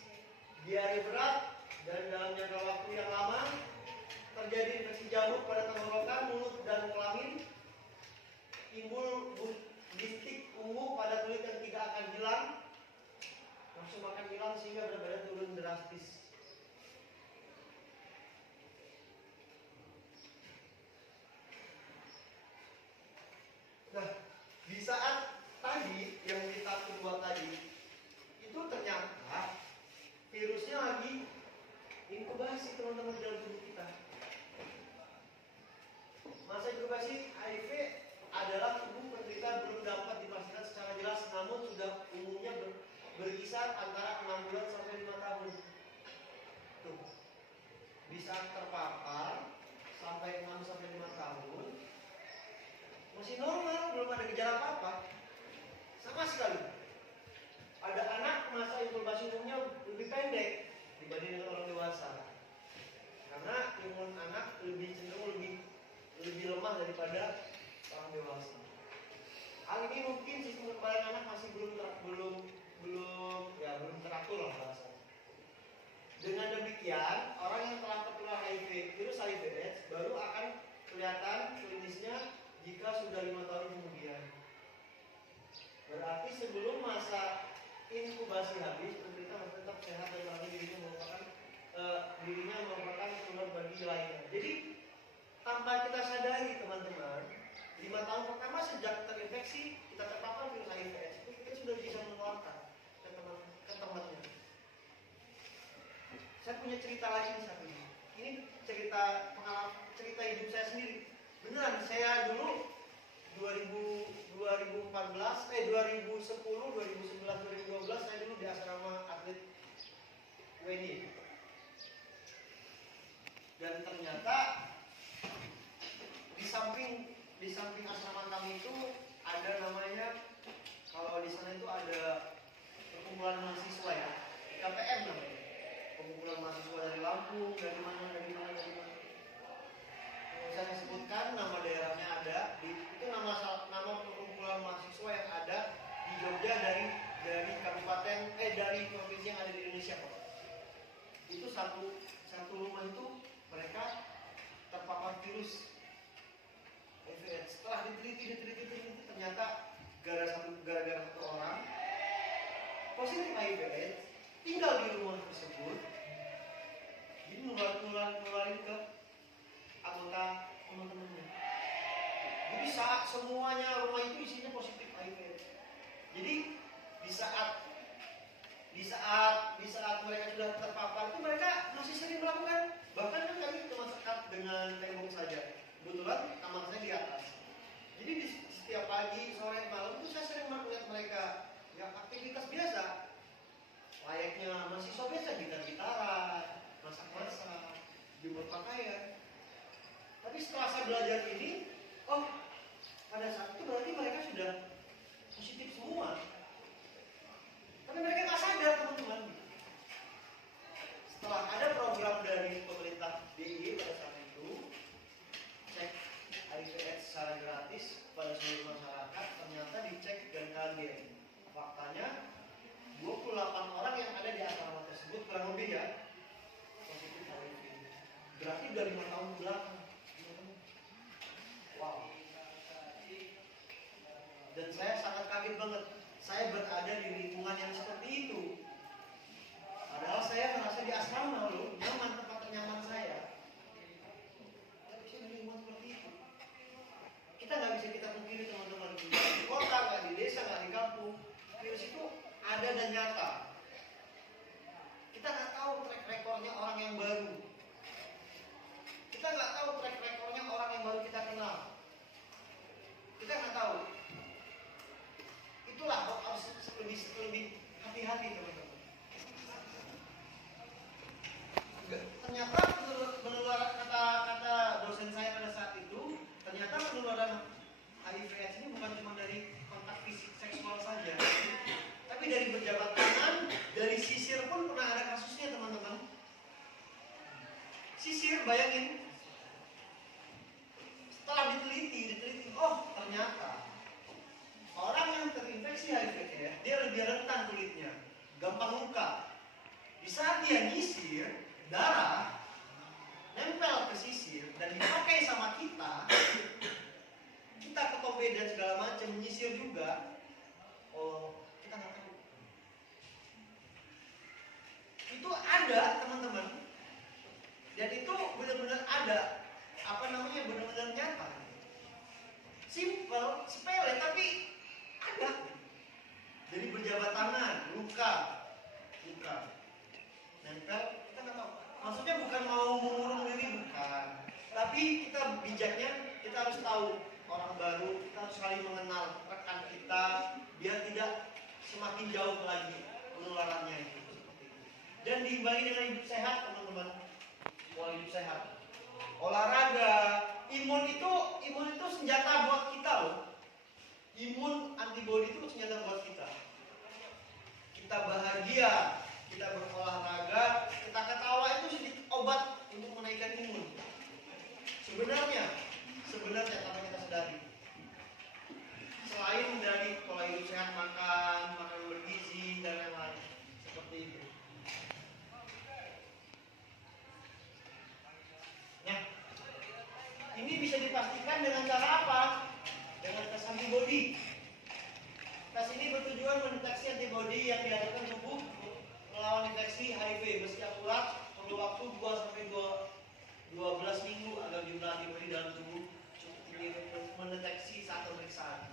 diare berat, dan dalam jangka waktu yang lama, terjadi infeksi jamur pada tenggorokan, mulut, dan kelamin, timbul bistik ungu pada kulit yang tidak akan hilang, nafsu makan hilang sehingga berat badan turun drastis. Nah, di saat tadi yang di tahap kedua tadi, itu ternyata virusnya lagi inkubasi teman-teman dalam tubuh kita. Masa inkubasi HIV adalah tubuh penderita belum dapat dipastikan secara jelas, namun sudah umumnya berkisar antara 6 bulan sampai 5 tahun. Tuh. Di saat terpapar sampai 6 sampai 5 tahun masih normal, belum ada gejala apa-apa. Sama sekali. Ada anak masa inkubasi umumnya lebih pendek dibanding dengan orang dewasa. Karena imun anak lebih cenderung lebih lemah daripada orang dewasa. Hal ini mungkin sistem kekebalan anak masih belum teratur lah bahasanya. Dengan demikian, orang yang telah tertular virus HIV/AIDS baru akan kelihatan klinisnya jika sudah 5 tahun kemudian. Berarti sebelum masa inkubasi habis, penderita harus tetap sehat dan melalui dirinya merupakan penular bagi lainnya. Jadi tanpa kita sadari teman-teman, 5 tahun pertama sejak terinfeksi kita terpapar virus HIV/AIDS itu kita sudah bisa menularkan ke temannya. Saya punya cerita lagi nih satu ini. Ini cerita hidup saya sendiri. Beneran, saya dulu 2010, 2011, 2012 saya dulu di asrama atlet WNI. Dan ternyata di samping asrama kami itu ada namanya, kalau di sana itu ada perkumpulan mahasiswa ya, KPM namanya. Perkumpulan mahasiswa dari Lampung, dari mana. diteliti ternyata gara-gara satu orang positif HIV/AIDS tinggal di rumah tersebut, jadi nularin ke anggota teman-temannya. Jadi saat semuanya rumah itu isinya positif HIV/AIDS. Jadi di saat mereka sudah terpapar itu mereka masih sering melakukan, bahkan kan kami cuma sekat dengan tembok saja. Kebetulan kamar saya di atas. Jadi di setiap pagi, sore, malam itu saya sering melihat mereka ya aktivitas biasa, layaknya mahasiswa biasa, gitar-gitaran, masak-masak, jemur pakaian. Tapi setelah saya belajar ini, oh pada saat itu berarti mereka sudah positif semua. Tapi mereka nggak sadar, teman-teman. Setelah ada program dari pemerintah DIY pada saat itu, cek HIV/AIDS secara gratis pada seluruh masyarakat, ternyata dicek dan kaget. Faktanya 28 orang yang ada di asrama tersebut kurang lebih ya positif HIV. Berarti udah 5 tahun belakang. Wow. Dan saya sangat kaget banget. Saya berada di lingkungan yang seperti itu. Padahal saya merasa di asrama loh, nyaman, tempat ternyaman saya. Tapi saya di lingkungan seperti itu. Kita nggak bisa kita pungkiri, teman-teman. Di kota, nggak di desa, nggak di kampung, virus itu ada dan nyata. Kita nggak tahu track recordnya orang yang baru. Kita nggak tahu track recordnya orang yang baru kita kenal. Kita nggak tahu. Itulah harus lebih hati-hati, teman-teman. Ternyata penularan, kata dosen saya pada saat itu, ternyata penularan HIV/AIDS ini bukan cuma dari kontak fisik seksual saja, tapi dari berjabat tangan, dari sisir pun pernah ada kasusnya, teman-teman. Sisir, bayangin. Setelah diteliti, oh ternyata orang yang terinfeksi HIV/AIDS dia lebih rentan kulitnya, gampang luka. Di saat dia nyisir, darah nempel ke sisir dan dipakai sama kita ke tobe dan segala macam, nyisir juga. Oh, kita nggak tahu. Itu ada, teman-teman. Dan itu benar-benar ada. Benar-benar nyata. Simple, sepele, tapi ada. Jadi berjabat tangan, luka, nempel, kita nggak tahu. Maksudnya bukan mau mengurung diri, bukan. Tapi kita bijaknya, kita harus tahu orang baru, kita harus saling mengenal rekan kita, biar tidak semakin jauh lagi penularannya itu. Dan diimbangi dengan hidup sehat, teman-teman. Pola hidup sehat, olahraga, imun itu senjata buat kita loh. Imun antibodi itu senjata buat kita. Kita bahagia, kita berolahraga, kita ketawa itu sedikit obat untuk menaikkan imun. Sebenarnya tanpa kita sadari. Selain dari pola hidup sehat, makan bergizi dan lain-lain seperti itu. Nah, ini bisa dipastikan dengan cara apa? Dengan tes antibodi. Tes ini bertujuan mendeteksi antibodi yang dihasilkan tubuh melawan infeksi HIV. Meski akurat, perlu waktu 2-12 minggu agar jumlah antibodi dalam tubuh cukup tinggi untuk mendeteksi saat pemeriksaan.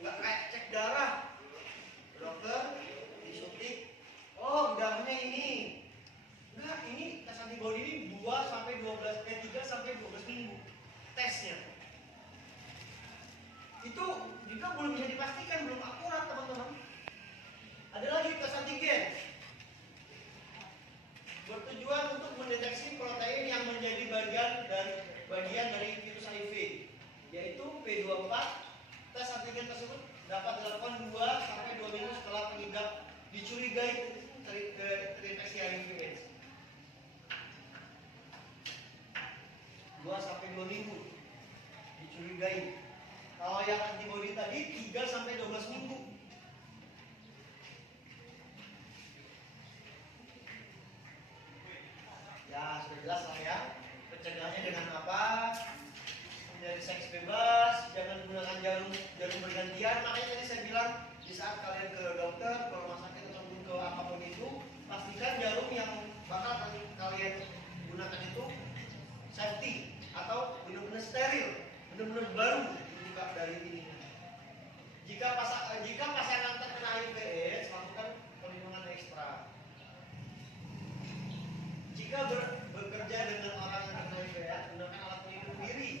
Enggak kayak cek darah, dokter disuntik, oh darahnya ini. Enggak, ini tes antibodi ini 3-12 minggu tesnya. Itu juga belum bisa dipastikan, belum akurat, teman-teman. Ada lagi tes antigen, bertujuan untuk mendeteksi protein yang menjadi bagian dari virus HIV, yaitu P24. Tes antigen tersebut dapat dilakukan 2-2 minggu setelah pengidap dicurigai terinfeksi HIV/AIDS. 2-2 minggu dicurigai. Kalau yang antibodi tadi 3-12 minggu. Ya sudah jelas lah ya. Pencegahnya dengan apa? Menjadi seks bebas, jangan menggunakan atau benar-benar steril, benar-benar baru dibuka dari ini. Jika pasangan terkena HIV/AIDS, lakukan perlindungan ekstra. Jika bekerja dengan orang yang terkena HIV/AIDS, gunakan alat pelindung diri.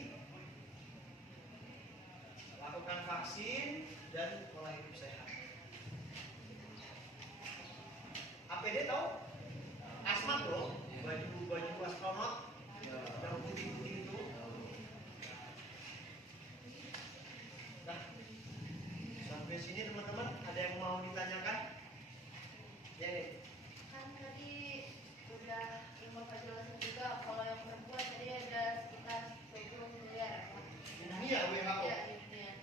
Lakukan vaksin dan pola hidup sehat. APD tahu? Asmat bro, baju astronot yang putih-putih itu. Nah, sampai sini teman-teman ada yang mau ditanyakan? Ya nih. Kan tadi udah Bapak jelasin juga kalau yang perempuan tadi ada sekitar 20 miliar. Dunia WHO. Ya, dunia.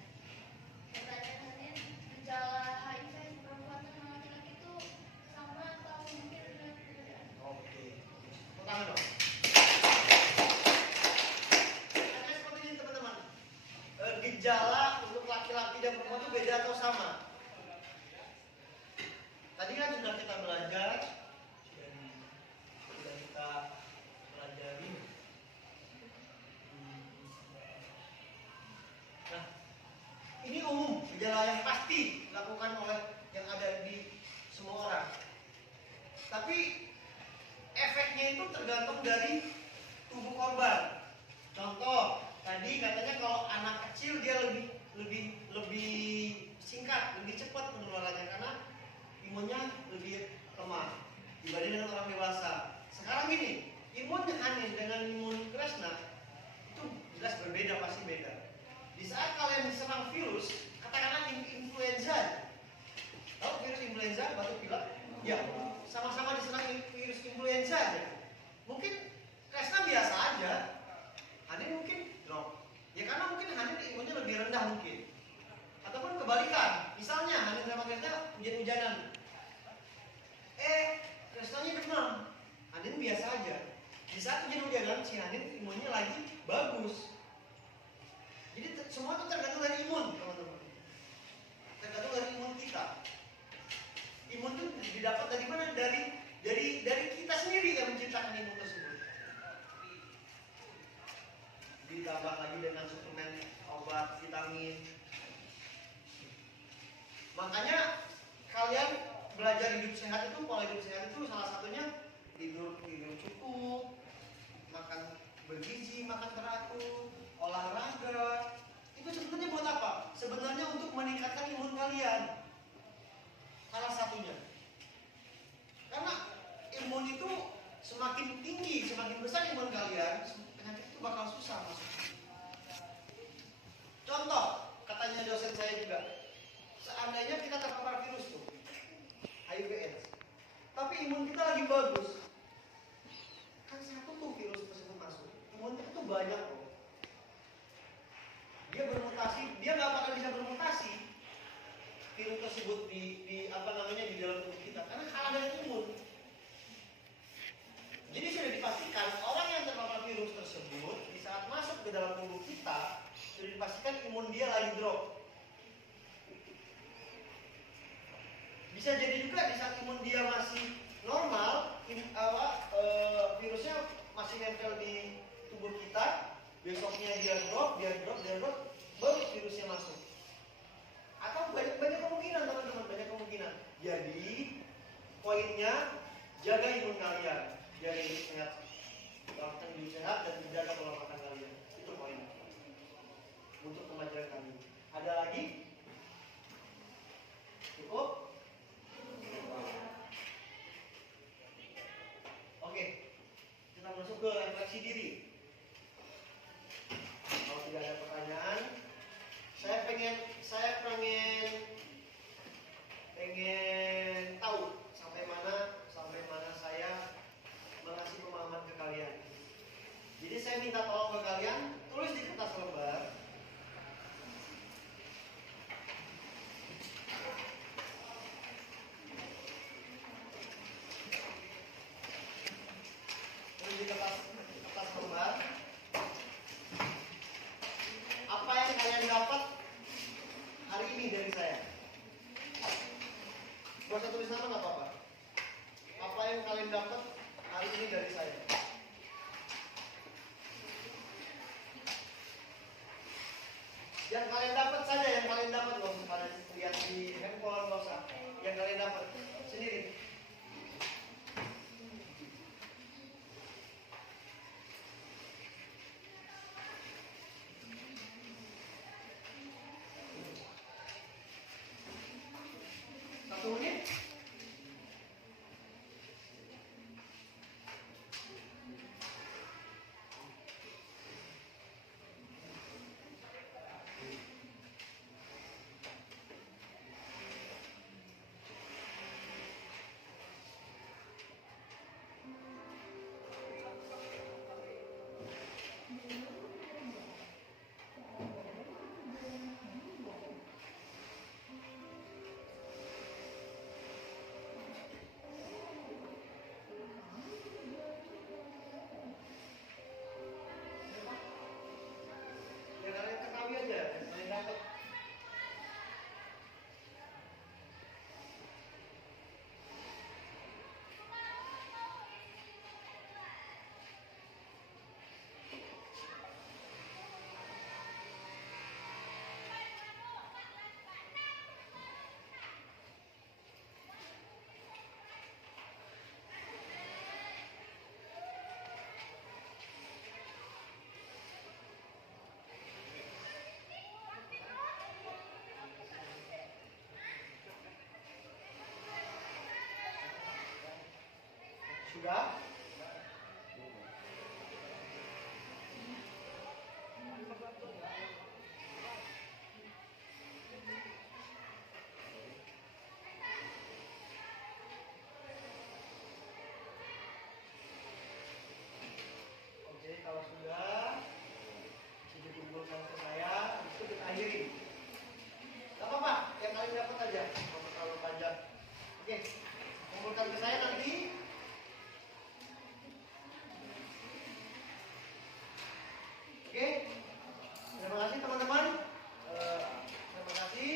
Pertanyaannya gejala HIV perempuan dan laki-laki itu sama atau mungkin ada perbedaan? Oke. Pertama dong. Pertanyaan seperti ini teman-teman. Gejala untuk laki-laki dan perempuan itu beda atau sama? Tadi kan sudah kita belajar, sudah kita pelajari. Nah, ini umum, gejala yang pasti dilakukan oleh yang ada di semua orang. Tapi efeknya itu tergantung dari tubuh korban. Contoh, tadi katanya kalau anak kecil dia lebih singkat, lebih cepat penularannya karena imunnya lebih lemah dibanding dengan orang dewasa. Sekarang gini, imun Hanin dengan imun Kresna itu jelas berbeda, pasti beda. Di saat kalian diserang virus, katakanlah influenza, tahu virus influenza, batuk pilek? Ya, sama-sama diserang virus influenza aja. Mungkin Kresna biasa aja, Hanin mungkin drop. Ya karena mungkin Hanin imunnya lebih rendah mungkin. Ataupun kebalikan, misalnya Hanin sama Kresna hujan-hujanan. Kresnanya demam, Hanin biasa aja. Di saat hujan-hujanan, si Hanin imunnya lagi bagus. Jadi semua itu tergantung dari imun, teman-teman. Tergantung dari imun kita. Imun itu didapat dari mana? Dari kita sendiri yang menciptakan imun tersebut. Ditambah lagi dengan suplemen, obat, vitamin. Makanya kalian belajar hidup sehat itu, pola hidup sehat itu salah satunya tidur cukup, makan bergizi, makan teratur, olahraga. Itu sebenarnya buat apa? Sebenarnya untuk meningkatkan imun kalian. Salah satunya. Karena imun itu semakin tinggi, semakin besar imun kalian, penyakit itu bakal susah masuk. Contoh, katanya dosen saya juga, seandainya kita terpapar virus tuh, HIV/AIDS, tapi imun kita lagi bagus, kan satu tuh virus tersebut masuk, imun kita tuh banyak loh. Dia bermutasi, dia nggak bakal bisa bermutasi virus tersebut di dalam tubuh kita, karena kalah dari imun. Jadi sudah dipastikan orang yang terpapar virus tersebut di saat masuk ke dalam tubuh kita sudah dipastikan imun dia lagi drop. Bisa jadi juga di saat imun dia masih normal, virusnya masih nempel di tubuh kita, besoknya dia drop, baru virusnya masuk. Atau banyak kemungkinan teman-teman, banyak kemungkinan. Jadi poinnya jaga imun kalian, jaga hidup sehat, lakukan hidup sehat dan menjaga pola makan kalian. Itu poin untuk kemajuan kami. Ada lagi? Cukup? Oke, kita masuk ke refleksi diri. Kalau tidak ada pertanyaan, saya pengen tahu sampai mana saya mengasih pemahaman ke kalian. Jadi saya minta tolong ke kalian tulis di kertas lembar. Tulis di kertas lembar. Apa yang kalian dapat hari ini dari saya? Gak usah tulis nama, nggak apa-apa. Apa yang kalian dapat hari ini dari saya? Yang kalian dapat saja, yang kalian dapat, nggak usah kalian lihat di handphone, nggak usah. Yang kalian dapat sendiri. Satu menit. Ya kalian ketahui aja, yang kalian dapat. Sudah? Oke, kalau sudah dikumpulkan ke saya, habis itu kita akhiri. Gak apa-apa, yang kalian dapat aja, kalau terlalu panjang. Oke, kumpulkan ke saya nanti. Oke, terima kasih teman-teman. Terima kasih.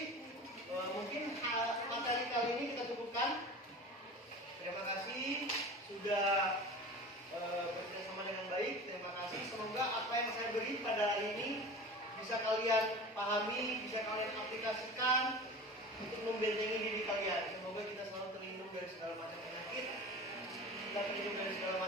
Mungkin materi kali ini kita cukupkan. Terima kasih sudah bekerjasama dengan baik. Terima kasih. Semoga apa yang saya beri pada hari ini bisa kalian pahami, bisa kalian aplikasikan untuk membentengi diri kalian. Semoga kita selalu terlindung dari segala macam penyakit, kita terlindung dari segala